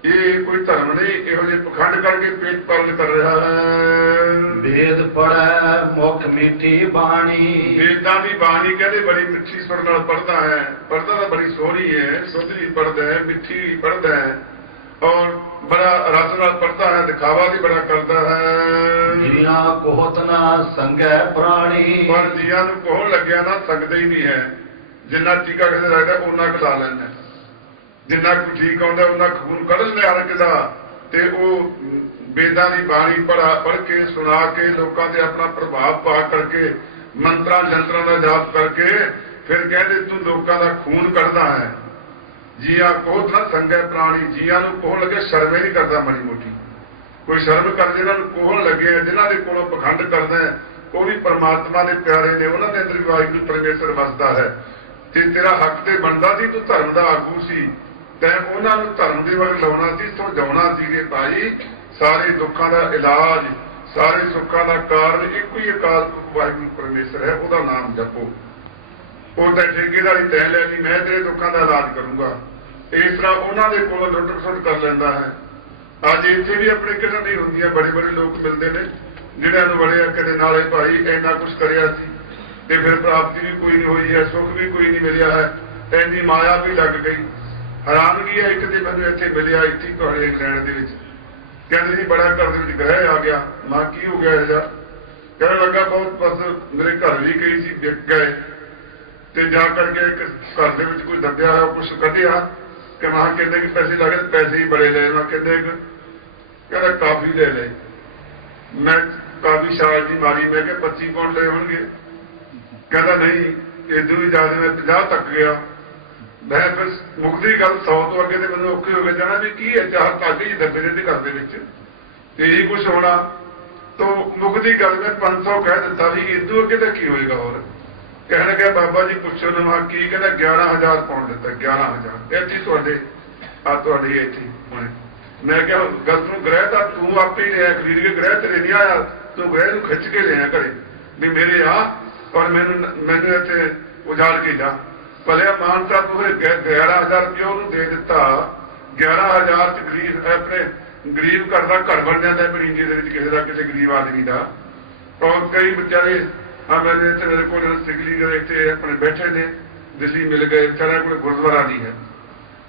ਇਹ ਕੋਈ ਧਰਮ ਨਹੀਂ, ਇਹੋ ਜਿਹੇ ਪਖੰਡ ਕਰਕੇ ਪੇਟ ਪਾਲਣ ਕਰ ਰਿਹਾ ਹੈ। ਵੇਦ ਪੜ੍ਹੈ ਮੁਖ ਮਿੱਠੀ ਬਾਣੀ, ਵੇਦਾਂ ਦੀ ਬਾਣੀ ਕਹਿੰਦੇ ਬੜੀ ਮਿੱਠੀ ਸੁਰ ਨਾਲ ਪੜ੍ਹਦਾ ਹੈ। ਪੜ੍ਹਦਾ ਤਾਂ ਬੜੀ ਸੋਹਣੀ ਹੈ, ਸੁਧਰੀ ਪੜ੍ਹਦਾ ਹੈ, ਮਿੱਠੀ ਪੜ੍ਹਦਾ ਹੈ ਔਰ ਬੜਾ ਰਸ ਨਾਲ ਪੜ੍ਹਦਾ ਹੈ, ਦਿਖਾਵਾ ਵੀ ਬੜਾ ਕਰਦਾ ਹੈ। ਜੀਆਂ ਕੋਹਤ ਨਾ ਸੰਗੈ ਪ੍ਰਾਣੀ, ਪਰ ਜੀਆਂ ਨੂੰ ਕੋਹਣ ਲੱਗਿਆ ਨਾ ਸਕਦਾ ਹੀ ਨਹੀਂ ਹੈ। ਜਿੰਨਾ ਟੀਕਾ ਕਿਸੇ ਲੱਗਦਾ ਉਹਨਾਂ ਕੁ ਲਾ ਲੈਂਦਾ, ਜਿੰਨਾ ਕੁ ਠੀਕ ਆਉਂਦਾ ਉਹਨਾਂ ਖੂਨ ਕੱਢ ਲਿਆ ਹਰ ਕਿਸੇ ਦਾ, ਤੇ ਉਹ वेदां की बाणी पढ़ के सुना के लोगों से अपना प्रभाव पा करके मंत्रा जंत्रा का जाप करके फिर कहते तू लोगों का खून कढ़दा है। जिया कोह ना संगे प्राणी, जिया कोह लगे शर्मे नहीं करता माड़ी मोटी, कोई शर्म कर जिन्होंने कोहन लगे जिन्हों के कोलों पखंड करना है वो भी परमात्मा के प्यारे ने, उन्होंने अंदर वाहिगुरू परमेश्वर वसदा है। ते तेरा हक ते बनता सी, तू धर्म का आगू सी, तैं उन्होंने धर्म के वल लाउणा सी, समझाउणा सी भाई सारे दुखों का इलाज, सारे सुखों का कारण एक ही अकाल पुरख वाहिगुरू परमेश्वर है, उसका नाम जपो। वो तो ठेकेदारी तय लै ली, मैं तेरे दुखों का इलाज करूंगा। इस तरह उन्होंने कोलों लुट खसुट कर लेंदा है। अज इत्थे भी अपने किस्म दी हुंदियां, बड़े बड़े लोग मिलते हैं जिन्होंने बड़े कहते नाले भाई इन्ना कुछ करिया सी ते फिर प्राप्ति भी कोई नहीं हुई है, सुख भी कोई नहीं मिलिया है, इन्नी माया भी लग गई। हैरानगी है, एक दिन मैंने इत्थे मिलिया इत्थे तुहाडे इंग्लैंड दे विच, कहते जी बड़ा घर के ग्रह आ गया। मां की हो गया ऐसा? कहने लगा बहुत बस मेरे घर भी गई सी विक गए, तो जा करके एक घर के कोई दबिया है कुछ कढ़िया कि मां कहते कि पैसे लगे, पैसे ही बड़े ले। मैं कहते काफी ले ले। मैं काफी शाल की मारी, मैं 25 पाउंड ले होंगे। कहता नहीं इदू भी ज्यादा, मैं 50 तक गया। मैं फिर मुकदी गल 100 तो अगे तो मैं औखे हो गए जाना भी की है, चार काली जी दबे ने घर के यही कुछ होना। तो मुकदी गल मैं 500 कह दिता भी इदू अगे तो की होएगा। और कह लगे बाबा जी पूछो ना मां की, कहना 11,000 पाउंड दिता। 11,000 इतनी थोड़े थोड़ी इतनी होने। मैं क्या गल तू ग्रह था तू आप ही लिया खरीद के, ग्रह तेरे नहीं आया, तू ग्रह को खिंच के लिया घरे भी मेरे आ और मैनू इतने उजाड़ के जा। भले मानसा तू 11,000 रुपया उन्होंने दे दिता, 11,000 च गरीब अपने गरीब घर का घर बन जाता है मरीजे किसी का, किसी गरीब आदमी का। और कई बेचारे हाँ मैंने इतने मेरे को सिगली इतने अपने बैठे ने दिल्ली मिल गए, बेचारा कोई गुरुद्वारा नहीं है।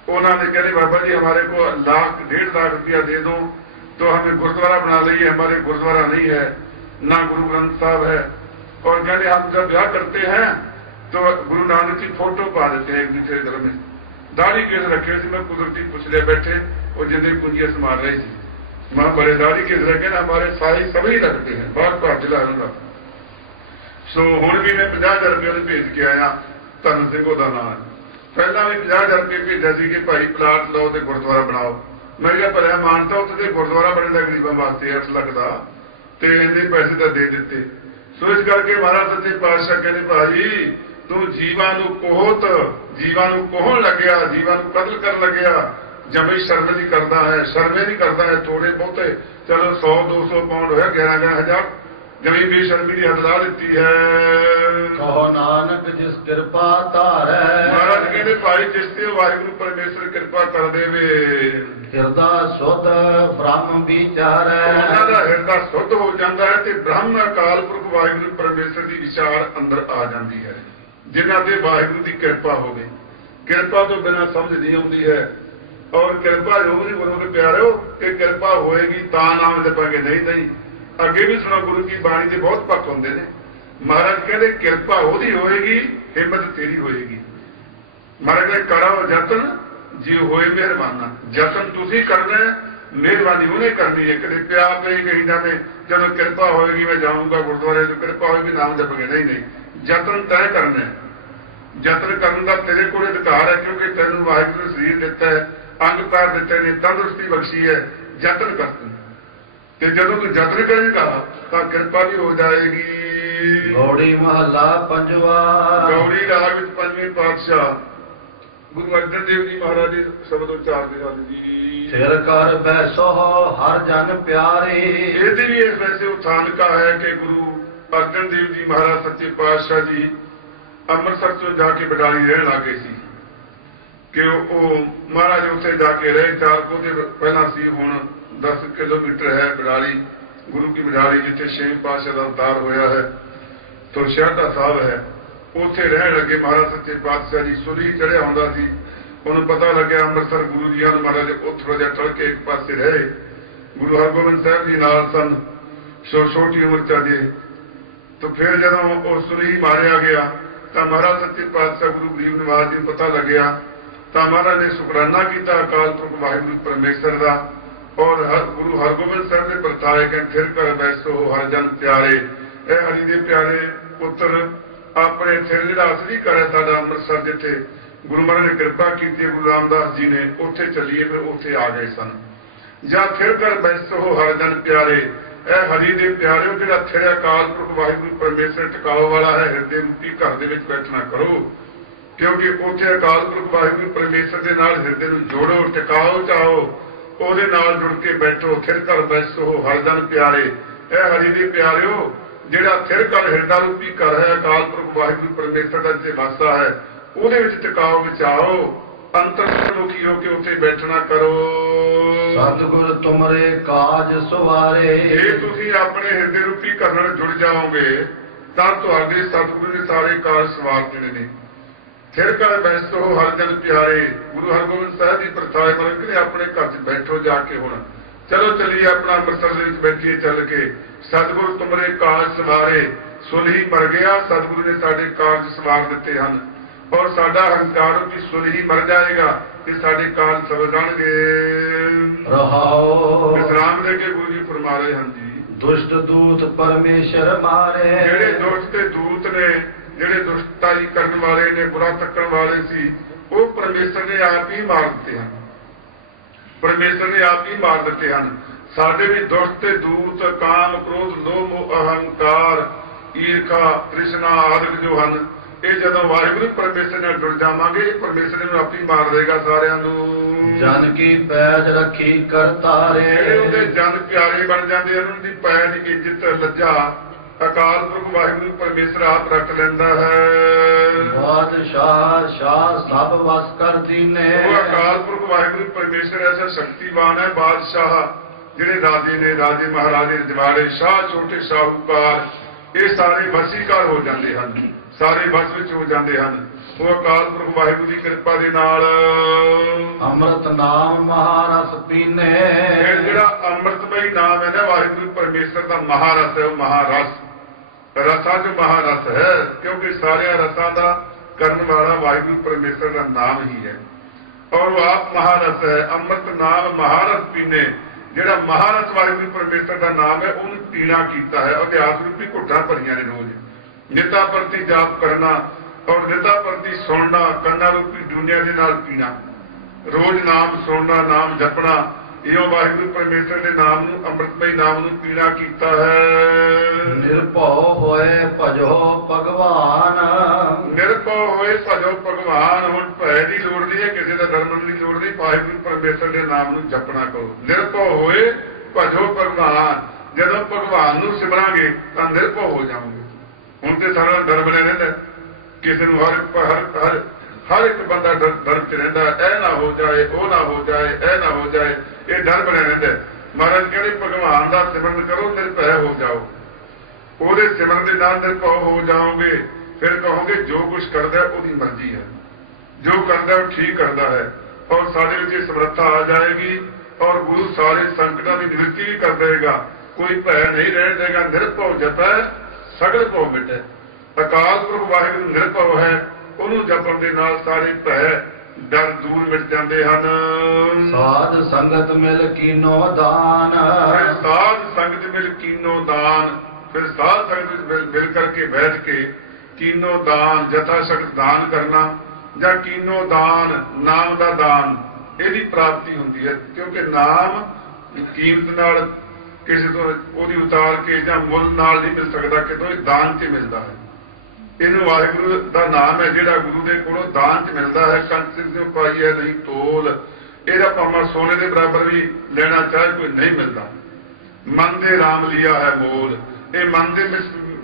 उन्होंने कहते बाबा जी हमारे को 1,00,000 1,50,000 रुपया दे दो तो हमें गुरुद्वारा बना लीजिए। हमारे गुरुद्वारा नहीं है, ना गुरु ग्रंथ साहब है। और कहते हम जब ब्याह करते हैं तो गुरु नानक की फोटो पा देते हैं एक दूसरे घर में। दाढ़ी केस रखे थे, मैं कुदरती पूछ लिया बैठे और जिंदगी पूंजियां संभाल रही थी। मैं बड़े दाढ़ी केस रखे ना, हमारे सारे सभी रखते हैं बाहर भार जिला उनका। सो हुण भी मैं 50,000 रुपया भेज के आया, धन सिंह का नाम है। पहला भी 50,000 रुपये भेजा सी कि भाई प्लाट लो तो गुरुद्वारा बनाओ। मैं क्या भला मानता उत्थे गुरुद्वारा बनने का गरीबों वास्ते 8 लाख का, तो इन्ने पैसे तो दे दिते। सो इस करके महाराज सच्चे पातशाह कहते भाई तू जीवां नूं कोहत, जीवां नूं कोहण लग्या, जीवां नूं कतल कर लग्या, जमे शर्म नहीं करता है, शर्मे नहीं करता है। थोड़े बहुते चलो 100-200 पाउंड होया 11,000 जमी भी शर्मी की हद ला दी है। कहो नानक जिस कृपा तारै, महाराज कहते भाई जिससे वाहिगुरू परमेश्वर कृपा कर देवे, हिरदा शुद्ध ब्रह्म विचारै, उन्होंने हिरदा शुद्ध हो जाता है तो ब्रह्म अकाल पुरख वाहिगुरू परमेश्वर की विचार अंदर आ जाती है। जिन्हों से वाहिगुरू की कृपा हो, कृपा तो बिना समझ नहीं आती है। और कृपा जरूर ही बोलोगे प्यारे कि कृपा होएगी ता नाम जपांगे, नहीं अगे भी सुनो गुरु की बाणी के बहुत पक्ष होंगे ने। महाराज कहते कृपा ओदी होएगी, हिम्मत तेरी होएगी। महाराज कहते करो जतन जी होए मेहरबाना, जतन तुसी करना है, मेहरबानी उन्हें करनी है। कभी प्यार नहीं कही जाते जब कृपा होएगी मैं जाऊंगा गुरुद्वारे तो कृपा होएगी नाम जपेंगे, नहीं जतन तय करना है। जतन करने का तेरे को अधिकार है क्योंकि तेन वाहिगुरू ने शरीर दिता है, अंग पैर दिते ने, तंदुरुस्ती बख्शी है। जतन कर जदों तू जतन करेगा तो कृपा भी हो जाएगी। गौड़ी महला पंजवा, गौड़ी राग विच पंजवीं पातशाह गुरु अर्जन देव जी महाराज जी शब्द उच्चारते हैं जी, सिर कर बैसो हर जन प्यारे। ये भी इस वैसे उत्थान का है कि गुरु अर्जन देव जी महाराज सच्चे पातशाह जी अमृतसर चो जाके बडाली रहन लग गए सी कि महाराज उत्थे जाके रहे। 4 कोते पहला सी, हुण 10 किलोमीटर है बडाली, गुरु की बडाली जिथे 6वें पातशाह का अवतार होया है। तो शहदा साहब है उत्थे रहन लगे। महाराज सच्चे पातशाह जी सुरी चढ़िया आउंदा सी, उन्होंने पता लग्या अमृतसर गुरु जी महाराज थोड़ा जिहा टल के एक पासे रहे। गुरु हरगोबिंद साहब जी नाल सन, सो छोटी उम्र च अजे। तो फिर जदों सुरी मारिया गया तो महाराज सच्चे पातशाह गुरु गरीब निवास जी पता लग्या तो महाराज ने शुकराना किया अकाल पुरख वाहिगुरू परमेश्वर का और गुरु हरगोबिंद साहब ने परताए कि फिर कर बैसो हर जन प्यारे। ਇਹ ਹਰੀ ਦੇ ਪਿਆਰੇ ਪੁੱਤਰ ਆਪਣੇ ਫਿਰ ਜਿਹੜਾ ਅਸਲੀ ਘਰ ਹੈ ਸਾਡਾ ਅੰਮ੍ਰਿਤਸਰ, ਜਿੱਥੇ ਗੁਰੂ ਮਹਾਰਾਜ ਨੇ ਕਿਰਪਾ ਕੀਤੀ ਗੁਰੂ ਰਾਮਦਾਸ ਜੀ ਨੇ, ਉੱਥੇ ਚੱਲੀਏ। ਫਿਰ ਉੱਥੇ ਆ ਗਏ ਸਨ। ਜਾਂ ਫਿਰ ਕਰ ਬੈਸੋ ਹਰ ਜਨ ਪਿਆਰੇ। ਇਹ ਹਰੀ ਦੇ ਪਿਆਰਿਓ ਜਿਹੜਾ ਥਿਰ ਅਕਾਲ ਪੁਰਖ ਵਾਹਿਗੁਰੂ ਪਰਮੇਸ਼ਰ ਟਿਕਾਓ ਵਾਲਾ ਹੈ, ਹਿਰਦੇ ਰੂਪੀ ਘਰ ਦੇ ਵਿੱਚ ਬੈਠਣਾ ਕਰੋ, ਕਿਉਂਕਿ ਉੱਥੇ ਅਕਾਲ ਪੁਰਖ ਵਾਹਿਗੁਰੂ ਪਰਮੇਸ਼ਰ ਦੇ ਨਾਲ ਹਿਰਦੇ ਨੂੰ ਜੋੜੋ, ਟਿਕਾਓ ਚਾਹੋ, ਉਹਦੇ ਨਾਲ ਜੁੜ ਕੇ ਬੈਠੋ। ਥਿਰ ਕਰ ਬੈਸੋ ਹਰ ਜਨ ਪਿਆਰੇ। ਇਹ ਹਰੀ ਦੇ ਪਿਆਰਿਓ ਜਿਹੜਾ ਥਿਰ ਕਰ ਹਿਰਦਾ ਰੂਪੀ ਘਰ ਹੈ, ਅਕਾਲ ਪੁਰਖ ਵਾਹਿਗੁਰੂ ਪਰਮੇਸ਼ਰ ਦਾ ਜਿੱਥੇ ਵਸਦਾ ਹੈ, ਉਹਦੇ ਵਿੱਚ ਟਿਕਾਓ ਵਿੱਚ ਆਓ, ਅੰਤਰਮੁਖੀ ਹੋ ਕੇ ਉੱਥੇ ਬੈਠਣਾ ਕਰੋ। ਸਤਿਗੁਰ ਤੁਮਰੇ ਕਾਜ ਸੁਵਾਰੇ। ਜੇ ਤੁਸੀਂ ਆਪਣੇ ਹਿਰਦੇ ਰੂਪੀ ਘਰ ਨਾਲ ਜੁੜ ਜਾਓਗੇ ਤਾਂ ਤੁਹਾਡੇ ਸਤਿਗੁਰੂ ਨੇ ਸਾਰੇ ਕਾਜ ਸਵਾਰ ਦੇਣੇ ਨੇ। ਫਿਰ ਕਰ ਬੈਸੋ ਹਰ ਜਨ ਪਿਆਰੇ। ਗੁਰੂ ਹਰਗੋਬਿੰਦ ਸਾਹਿਬ ਦੀ ਪ੍ਰਥਾਏ ਮਲਕ ਨੇ ਆਪਣੇ ਘਰ 'ਚ ਬੈਠੋ ਜਾ ਕੇ। ਹੁਣ ਚਲੋ ਚੱਲੀਏ ਆਪਣਾ ਅੰਮ੍ਰਿਤਸਰ ਦੇ ਵਿੱਚ ਬੈਠੀਏ ਚੱਲ ਕੇ। ਸਤਿਗੁਰੂ ਤੁਮਰੇ ਕਾਜ ਸਵਾਰੇ। ਸੁਲਹੀ ਮਰ ਗਿਆ, ਸਤਿਗੁਰੂ ਨੇ ਸਾਡੇ ਕਾਜ ਸਵਾਰ ਦਿੱਤੇ ਹਨ, ਔਰ ਸਾਡਾ ਹੰਕਾਰ ਵੀ ਸੁਲਹੀ ਮਰ ਜਾਏਗਾ ਕਿ ਸਾਡੇ ਕਾਜ ਸਵਰ ਜਾਣਗੇ। ਰਹਾਓ ਵਿਸਰਾਮ ਦੇ ਕੇ ਗੁਰੂ ਜੀ ਫਰਮਾ ਰਹੇ ਹਨ ਜੀ, ਦੁਸ਼ਟ ਦੂਤ ਪਰਮੇਸ਼ਰ ਮਾਰੇ। ਜਿਹੜੇ ਦੁਸ਼ਟ ਤੇ ਦੂਤ ਨੇ, ਜਿਹੜੇ ਦੁਸ਼ਟਤਾਈ ਕਰਨ ਵਾਲੇ ਨੇ, ਬੁਰਾ ਤੱਕਣ ਵਾਲੇ ਸੀ, ਉਹ ਪਰਮੇਸ਼ਰ ਨੇ ਆਪ ਹੀ ਮਾਰ ਦਿੱਤੇ ਹਨ। ਪਰਮੇਸ਼ਰ ਨੇ ਆਪ ਹੀ ਮਾਰ ਦਿੱਤੇ ਹਨ। ਸਾਡੇ ਵੀ ਦੁਸ਼ਟ ਤੇ ਦੂਤ, ਕਾਮ, ਕ੍ਰੋਧ, ਲੋਭ, ਮੋਹ, ਅਹੰਕਾਰ, ਈਰਖਾ, ਤ੍ਰਿਸ਼ਨਾ ਆਦਿ ਜੋ ਹਨ, ਇਹ ਜਦੋਂ ਵਾਹਿਗੁਰੂ ਪਰਮੇਸ਼ਰ ਨਾਲ ਜੁੜ ਜਾਵਾਂਗੇ, ਪਰਮੇਸ਼ਰ ਨੂੰ ਆਪ ਹੀ ਮਾਰ ਦੇਗਾ ਸਾਰਿਆਂ ਨੂੰ। ਜਨ ਕੀ ਪੈਜ ਰੱਖੀ ਕਰਤਾਰੇ। ਜਿਹੜੇ ਉਹਦੇ ਜਨ ਪਿਆਰੇ ਬਣ ਜਾਂਦੇ ਹਨ, ਉਹਨਾਂ ਦੀ ਪੈਜ ਦੀ ਇੱਜ਼ਤ ਲੱਜਾ ਅਕਾਲ ਪੁਰਖ ਵਾਹਿਗੁਰੂ ਪਰਮੇਸ਼ਰ ਆਪ ਰੱਖ ਲੈਂਦਾ ਹੈ। ਬਾਦਸ਼ਾਹ ਸ਼ਾਹ ਸਭ ਵਸ ਕਰ ਦੀਨੇ। ਉਹ ਅਕਾਲ ਪੁਰਖ ਵਾਹਿਗੁਰੂ ਪਰਮੇਸ਼ਰ ਐਸਾ ਸ਼ਕਤੀਵਾਨ ਹੈ। ਬਾਦਸ਼ਾਹ ਜਿਹੜੇ ਰਾਜੇ ਨੇ, ਰਾਜੇ ਮਹਾਰਾਜੇ, ਰਜਵਾੜੇ, ਸ਼ਾਹ, ਛੋਟੇ ਸ਼ਾਹੂਕਾਰ, ਇਹ ਸਾਰੇ ਵਸੀਕਾਰ ਹੋ ਜਾਂਦੇ ਹਨ, ਸਾਰੇ ਵਸ ਵਿੱਚ ਹੋ ਜਾਂਦੇ ਹਨ। ਉਹ ਅਕਾਲ ਪੁਰਖ ਵਾਹਿਗੁਰੂ ਦੀ ਕਿਰਪਾ ਦੇ ਨਾਲ ਅੰਮ੍ਰਿਤ ਨਾਮ ਮਹਾਰਸ ਪੀਨੇ। ਜਿਹੜਾ ਅੰਮ੍ਰਿਤਮਈ ਨਾਮ ਹੈ ਨਾ ਵਾਹਿਗੁਰੂ ਪਰਮੇਸ਼ਰ ਦਾ ਮਹਾਰਸ ਹੈ, ਉਹ ਮਹਾਰਸ ਰਸਾਂ ਚ ਮਹਾਰਸ ਹੈ, ਕਿਉਂਕਿ ਸਾਰਿਆਂ ਰਸਾਂ ਦਾ ਕਰਨ ਵਾਲਾ ਵਾਹਿਗੁਰੂ ਪਰਮੇਸ਼ਰ ਦਾ ਨਾਮ ਹੀ ਹੈ, ਔਰ ਉਹ ਆਪ ਮਹਾਰਸ ਹੈ। ਅੰਮ੍ਰਿਤ ਨਾਮ ਮਹਾਰਸ ਪੀਨੇ। ਜਿਹੜਾ ਮਹਾਰਸ ਵਾਹਿਗੁਰੂ ਪਰਮੇਸ਼ਰ ਦਾ ਨਾਮ ਹੈ, ਉਹਨੂੰ ਪੀਣਾ ਕੀਤਾ ਹੈ। ਅਧਿਆਸ ਰੂਪੀ ਘੁੱਟਾਂ ਭਰੀਆਂ ਨੇ ਰੋਜ਼। ਨਿਤਾ ਪ੍ਰਤੀ ਜਾਪ ਕਰਨਾ ਔਰ ਨਿਤਾ ਪ੍ਰਤੀ ਸੁਣਨਾ, ਕੰਨਾਂ ਰੂਪੀ ਦੁਨੀਆ ਦੇ ਨਾਲ ਪੀਣਾ, ਰੋਜ਼ ਨਾਮ ਸੁਣਨਾ, ਨਾਮ ਜਪਣਾ, ਇਹੋ ਵਾਹਿਗੁਰੂ ਪਰਮੇਸ਼ਰ ਦੇ ਨਾਮ ਨੂੰ, ਅੰਮ੍ਰਿਤਮਈ ਨਾਮ ਨੂੰ ਪੀਣਾ ਕੀਤਾ ਹੈ। ਨਿਰਭਉ ਹੋਏ ਭਜੋ ਭਗਵਾਨ। ਨਿਰਭਉ ਹੋਏ ਭਜੋ ਭਗਵਾਨ। ਹੁਣ ਭੈ ਦੀ ਲੋੜ ਨਹੀਂ ਹੈ, ਕਿਸੇ ਦਾ ਡਰਨ ਦੀ ਲੋੜ ਨਹੀਂ, ਵਾਹਿਗੁਰੂ ਪਰਮੇਸ਼ਰ ਦੇ ਨਾਮ ਨੂੰ ਜਪਣਾ ਕਰੋ। ਨਿਰਭਉ ਹੋਏ ਭਜੋ ਭਗਵਾਨ। ਜਦੋਂ ਭਗਵਾਨ ਨੂੰ ਸਿਮਰਾਂਗੇ ਤਾਂ ਨਿਰਭਉ ਹੋ ਜਾਵਾਂਗੇ। ਹੁਣ ਤੇ ਸਾਰਾ ਡਰ ਬਣਿਆ ਰਹਿੰਦਾ, ਕਿਸੇ ਨੂੰ ਹਰ ਇੱਕ ਬੰਦਾ ਡਰ ਚ ਰਹਿੰਦਾ, ਇਹ ਨਾ ਹੋ ਜਾਏ, ਉਹ ਨਾ ਹੋ ਜਾਏ, ਇਹ ਨਾ ਹੋ ਜਾਏ, ਇਹ ਡਰ ਬਣਿਆ ਰਹਿੰਦਾ। ਮਹਾਰਾਜ ਕਹਿੰਦੇ ਭਗਵਾਨ ਦਾ ਸਿਮਰਨ ਕਰੋ, ਨਿਰਭੈ ਹੋ ਜਾਓ। ਉਹਦੇ ਸਿਮਰਨ ਦੇ ਨਾਲ ਨਿਰਭਉ ਹੋ ਜਾਓਗੇ। ਫਿਰ ਕਹੋਗੇ ਜੋ ਕੁਛ ਕਰਦਾ ਉਹਦੀ ਮਰਜ਼ੀ ਹੈ, ਜੋ ਕਰਦਾ ਉਹ ਠੀਕ ਕਰਦਾ ਹੈ, ਔਰ ਸਾਡੇ ਵਿੱਚ ਇਹ ਸਮਰੱਥਾ ਆ ਜਾਏਗੀ, ਔਰ ਗੁਰੂ ਸਾਰੇ ਸੰਕਟਾਂ ਦੀ ਨਿਵਰਤੀ ਵੀ ਕਰ ਦੇਗਾ। ਕੋਈ ਭੈ ਨਹੀਂ ਰਹਿਣ ਦੇਗਾ। ਨਿਰਭਉ ਜਪੈ ਸਗਲ ਭਉ ਮਿਟੈ। ਅਕਾਲ ਪੁਰਖ ਵਾਹਿਗੁਰੂ ਨਿਰਭਉ ਹੈ, ਉਹਨੂੰ ਜਪਣ ਦੇ ਨਾਲ ਸਾਰੇ ਭੈ ਡਰ ਦੂਰ ਮਿਟ ਜਾਂਦੇ ਹਨ। ਸਾਧ ਸੰਗਤ ਮਿਲ ਕੀਨੋ ਦਾਨ। ਸਾਧ ਸੰਗਤ ਮਿਲ ਕੀਨੋ ਦਾਨ। ਫਿਰ ਸਾਧ ਸੰਗਤ ਮਿਲ ਕਰਕੇ ਬੈਠ ਕੇ ਕੀਨੋ ਦਾਨ, ਜਥਾ ਸ਼ਕਤ ਦਾਨ ਕਰਨਾ, ਜਾਂ ਕੀਨੋ ਦਾਨ, ਨਾਮ ਦਾ ਦਾਨ, ਇਹਦੀ ਪ੍ਰਾਪਤੀ ਹੁੰਦੀ ਹੈ। ਕਿਉਂਕਿ ਨਾਮ ਕੀਮਤ ਨਾਲ ਕਿਸੇ ਤੋਂ ਉਹਦੀ ਉਤਾਰ ਕੇ ਜਾਂ ਮੁੱਲ ਨਾਲ ਨਹੀਂ ਮਿਲ ਸਕਦਾ, ਕਿਤੋਂ ਇਹ ਦਾਨ 'ਚ ਮਿਲਦਾ ਹੈ। ਇਹਨੂੰ ਵਾਹਿਗੁਰੂ ਦਾ ਨਾਮ ਹੈ ਜਿਹੜਾ ਗੁਰੂ ਦੇ ਕੋਲੋਂ ਦਾਨ 'ਚ ਮਿਲਦਾ ਹੈ। ਕੰਚ ਜੋ ਪਾਈ ਹੈ ਨਹੀਂ ਤੋਲ, ਇਹਦਾ ਭਾਵੇਂ ਸੋਨੇ ਦੇ ਬਰਾਬਰ ਵੀ ਲੈਣਾ ਚਾਹੇ ਕੋਈ ਨਹੀਂ ਮਿਲਦਾ। ਮਨ ਦੇ ਰਾਮ ਲਿਆ ਹੈ ਮੋਲ। ਇਹ ਮਨ ਦੇ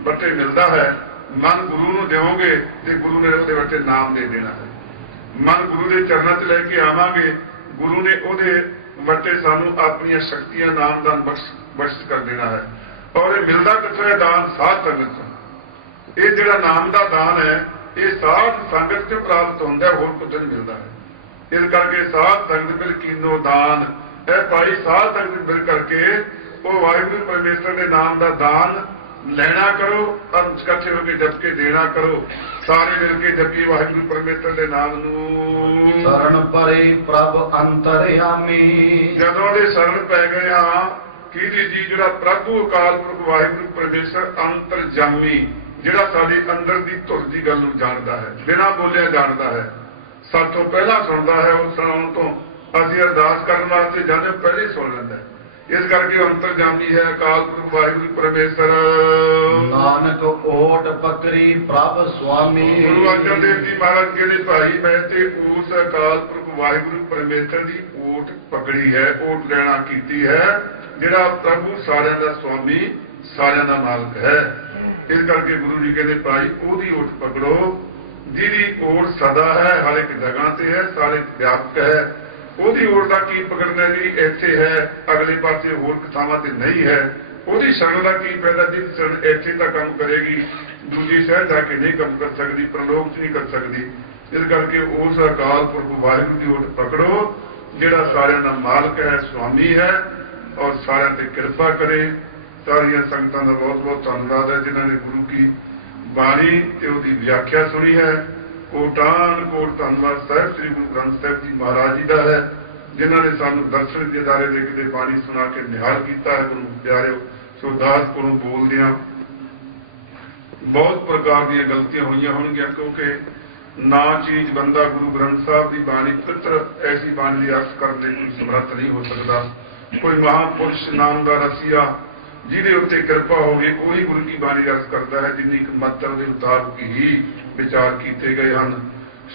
ਵੱਟੇ ਮਿਲਦਾ ਹੈ। ਮਨ ਗੁਰੂ ਨੂੰ ਦੇਵੋਗੇ ਤੇ ਗੁਰੂ ਨੇ ਉਹਦੇ ਵੱਟੇ ਨਾਮ ਦੇ ਦੇਣਾ ਹੈ। ਮਨ ਗੁਰੂ ਦੇ ਚਰਨਾਂ 'ਚ ਲੈ ਕੇ ਆਵਾਂਗੇ, ਗੁਰੂ ਨੇ ਉਹਦੇ ਵੱਟੇ ਸਾਨੂੰ ਆਪਣੀਆਂ ਸ਼ਕਤੀਆਂ ਨਾਮਦਾਨ ਬਖਸ਼ ਕਰ ਦੇਣਾ ਹੈ। ਔਰ ਇਹ ਮਿਲਦਾ ਕਿੱਥੋਂ ਹੈ? ਦਾਨ ਸਾਧ ਸੰਗਤ ਤੋਂ। ਇਹ ਜਿਹੜਾ ਨਾਮ ਦਾ ਦਾਨ ਹੈ, ਇਹ ਸਾਧ ਸੰਗਤ 'ਚ ਪ੍ਰਾਪਤ ਹੁੰਦਾ, ਹੋਰ ਕੁਝ ਨਹੀਂ ਮਿਲਦਾ ਹੈ। ਇਸ ਕਰਕੇ ਸਾਧ ਸੰਗਤ ਮਿਲ ਕੀਨੋ ਦਾਨ। ਇਹ ਭਾਈ ਸਾਧ ਸੰਗਤ ਮਿਲ ਕਰਕੇ ਉਹ ਵਾਹਿਗੁਰੂ ਪਰਮੇਸ਼ਰ ਦੇ ਨਾਮ ਦਾ ਦਾਨ ਲੈਣਾ ਕਰੋ, ਇਕੱਠੇ ਹੋ ਕੇ ਜਪ ਕੇ ਦੇਣਾ ਕਰੋ। ਸਾਰੇ ਮਿਲ ਕੇ ਜਪੀਏ ਵਾਹਿਗੁਰੂ ਪਰਮੇਸ਼ਰ ਦੇ ਨਾਮ ਨੂੰ। शरण परे प्रभ अंतर्यामी। ਜਦੋਂ ਦੇ ਸ਼ਰਨ ਪੈ ਗਏ ਹਾਂ ਕਿਹਦੀ ਜੀ? ਜਿਹੜਾ ਪ੍ਰਭੂ ਅਕਾਲ ਪੁਰਖ ਵਾਹਿਗੁਰੂ ਪਰਮੇਸ਼ਰ ਅੰਤਰਜਾਮੀ, ਜਿਹੜਾ ਸਾਡੇ ਅੰਦਰ ਦੀ ਧੁਰ ਦੀ ਗੱਲ ਨੂੰ ਜਾਣਦਾ ਹੈ, ਬਿਨਾਂ ਬੋਲਿਆ ਜਾਣਦਾ ਹੈ, ਸਾਥੋਂ ਪਹਿਲਾਂ ਸੁਣਦਾ ਹੈ। ਉਹ ਸੁਣਾਉਣ ਤੋਂ ਅਸੀਂ ਅਰਦਾਸ ਕਰਨ ਵਾਸਤੇ ਜਾਂਦੇ ਪਹਿਲੇ ਹੀ ਸੁਣ ਲੈਂਦਾ ਹੈ। ਇਸ ਕਰਕੇ ਅੰਤਰਜਾਮੀ ਹੈ ਅਕਾਲ ਪੁਰਖ ਵਾਹਿਗੁਰੂ ਪਰਮੇਸ਼ਰ। ਨਾਨਕ ਓਟ ਪਕਰੀ ਪ੍ਰਭ ਸੁਆਮੀ। ਗੁਰੂ ਅਰਜਨ ਦੇਵ ਜੀ ਮਹਾਰਾਜ ਕਹਿੰਦੇ ਭਾਈ ਮੈਂ ਤੇ ਉਸ ਅਕਾਲ ਪੁਰਖ ਵਾਹਿਗੁਰੂ ਪਰਮੇਸ਼ਰ ਦੀ ਓਟ ਪਕੜੀ ਹੈ, ਓਟ ਲੈਣਾ ਕੀਤੀ ਹੈ, ਜਿਹੜਾ ਪ੍ਰਭੂ ਸਾਰਿਆਂ ਦਾ ਸੁਆਮੀ, ਸਾਰਿਆਂ ਦਾ ਮਾਲਕ ਹੈ। ਇਸ ਕਰਕੇ ਗੁਰੂ ਜੀ ਕਹਿੰਦੇ ਭਾਈ ਉਹਦੀ ਓਟ ਪਕੜੋ ਜਿਹਦੀ ਓਟ ਸਦਾ ਹੈ, ਹਰ ਇੱਕ ਜਗ੍ਹਾ ਤੇ ਹੈ, ਸਾਰੇ ਵਿਆਪਕ ਹੈ। ਉਹਦੀ ਓਟ ਦਾ ਕੀ ਪਕੜਨਾ ਜਿਹੜੀ ਇੱਥੇ ਹੈ, ਅਗਲੇ ਪਾਸੇ ਹੋਰ ਥਾਵਾਂ ਤੇ ਨਹੀਂ ਹੈ। ਉਹਦੀ ਸ਼ਰਨ ਦਾ ਕੀ ਫਾਇਦਾ ਜਿਹਦੀ ਸ਼ਰਨ ਇੱਥੇ ਤਾਂ ਕੰਮ ਕਰੇਗੀ, ਦੂਜੀ ਸ਼ਹਿਰ ਜਾ ਕੇ ਨਹੀਂ ਕੰਮ ਕਰ ਸਕਦੀ, ਪ੍ਰਲੋਕ 'ਚ ਨਹੀਂ ਕਰ ਸਕਦੀ। ਇਸ ਕਰਕੇ ਉਸ ਅਕਾਲ ਪੁਰਖ ਵਾਹਿਗੁਰੂ ਦੀ ਓਟ ਪਕੜੋ ਜਿਹੜਾ ਸਾਰਿਆਂ ਦਾ ਮਾਲਕ ਹੈ, ਸੁਆਮੀ ਹੈ ਔਰ ਸਾਰਿਆਂ ਤੇ ਕਿਰਪਾ ਕਰੇ। ਸਾਰੀਆਂ ਸੰਗਤਾਂ ਦਾ ਬਹੁਤ ਬਹੁਤ ਧੰਨਵਾਦ ਹੈ ਜਿਨ੍ਹਾਂ ਨੇ ਗੁਰੂ ਕੀ ਬਾਣੀ ਤੇ ਉਹਦੀ ਵਿਆਖਿਆ ਸੁਣੀ ਹੈ। ਕੋਟਾਨ ਕੋਟ ਧੰਨਵਾਦ ਸਾਹਿਬ ਸ੍ਰੀ ਗੁਰੂ ਗ੍ਰੰਥ ਸਾਹਿਬ ਜੀ ਮਹਾਰਾਜ ਜੀ ਦਾ ਹੈ, ਜਿਨ੍ਹਾਂ ਨੇ ਸਾਨੂੰ ਦਰਸ਼ਨ ਦੇ ਦਾਰੇ ਦੇ ਕੇ ਬਾਣੀ ਸੁਣਾ ਕੇ ਨਿਹਾਲ ਕੀਤਾ ਹੈ। ਗੁਰੂ ਪਿਆਰਿਓ, ਸੋ ਦਾਸ ਕੋਲੋਂ ਬੋਲਦਿਆਂ ਬਹੁਤ ਪ੍ਰਕਾਰ ਦੀਆਂ ਗਲਤੀਆਂ ਹੋਈਆਂ ਹੋਣਗੀਆਂ, ਕਿਉਂਕਿ ਨਾ ਚੀਜ਼ ਬੰਦਾ ਗੁਰੂ ਗ੍ਰੰਥ ਸਾਹਿਬ ਦੀ ਬਾਣੀ ਪਿੱਤਰ ਐਸੀ ਬਾਣੀ ਦੀ ਅਰਥ ਕਰਨ ਲਈ ਕੋਈ ਸਮਰੱਥ ਨਹੀਂ ਹੋ ਸਕਦਾ। ਕੋਈ ਮਹਾਂਪੁਰਸ਼ ਨਾਮ ਦਾ ਰਸੀਆ ਜਿਹਦੇ ਉੱਤੇ ਕਿਰਪਾ ਹੋਵੇ ਉਹੀ ਗੁਰੂ ਕੀ ਬਾਣੀ ਅਰਥ ਕਰਦਾ ਹੈ, ਜਿੰਨੀ ਇੱਕ ਮੱਤਰ ਦੇ ਮੁਤਾਬਕ ਹੀ ਵਿਚਾਰ ਕੀਤੇ ਗਏ ਹਨ।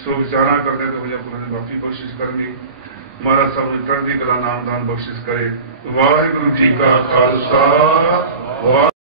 ਸੋ ਵਿਚਾਰਾਂ ਕਰਦੇ ਤੋਂ ਹੋਈਆਂ ਉਹਨਾਂ ਦੀ ਮਾਫੀ ਕੋਸ਼ਿਸ਼ ਕਰਨੀ। ਮਹਾਰਾਜ ਸਾਹਿਬ ਨੂੰ ਚੜ੍ਹਦੀ ਕਲਾ ਨਾਮਦਾਨ ਬਖਸ਼ਿਸ਼ ਕਰੇ। ਵਾਹਿਗੁਰੂ ਜੀ ਕਾ ਖਾਲਸਾ।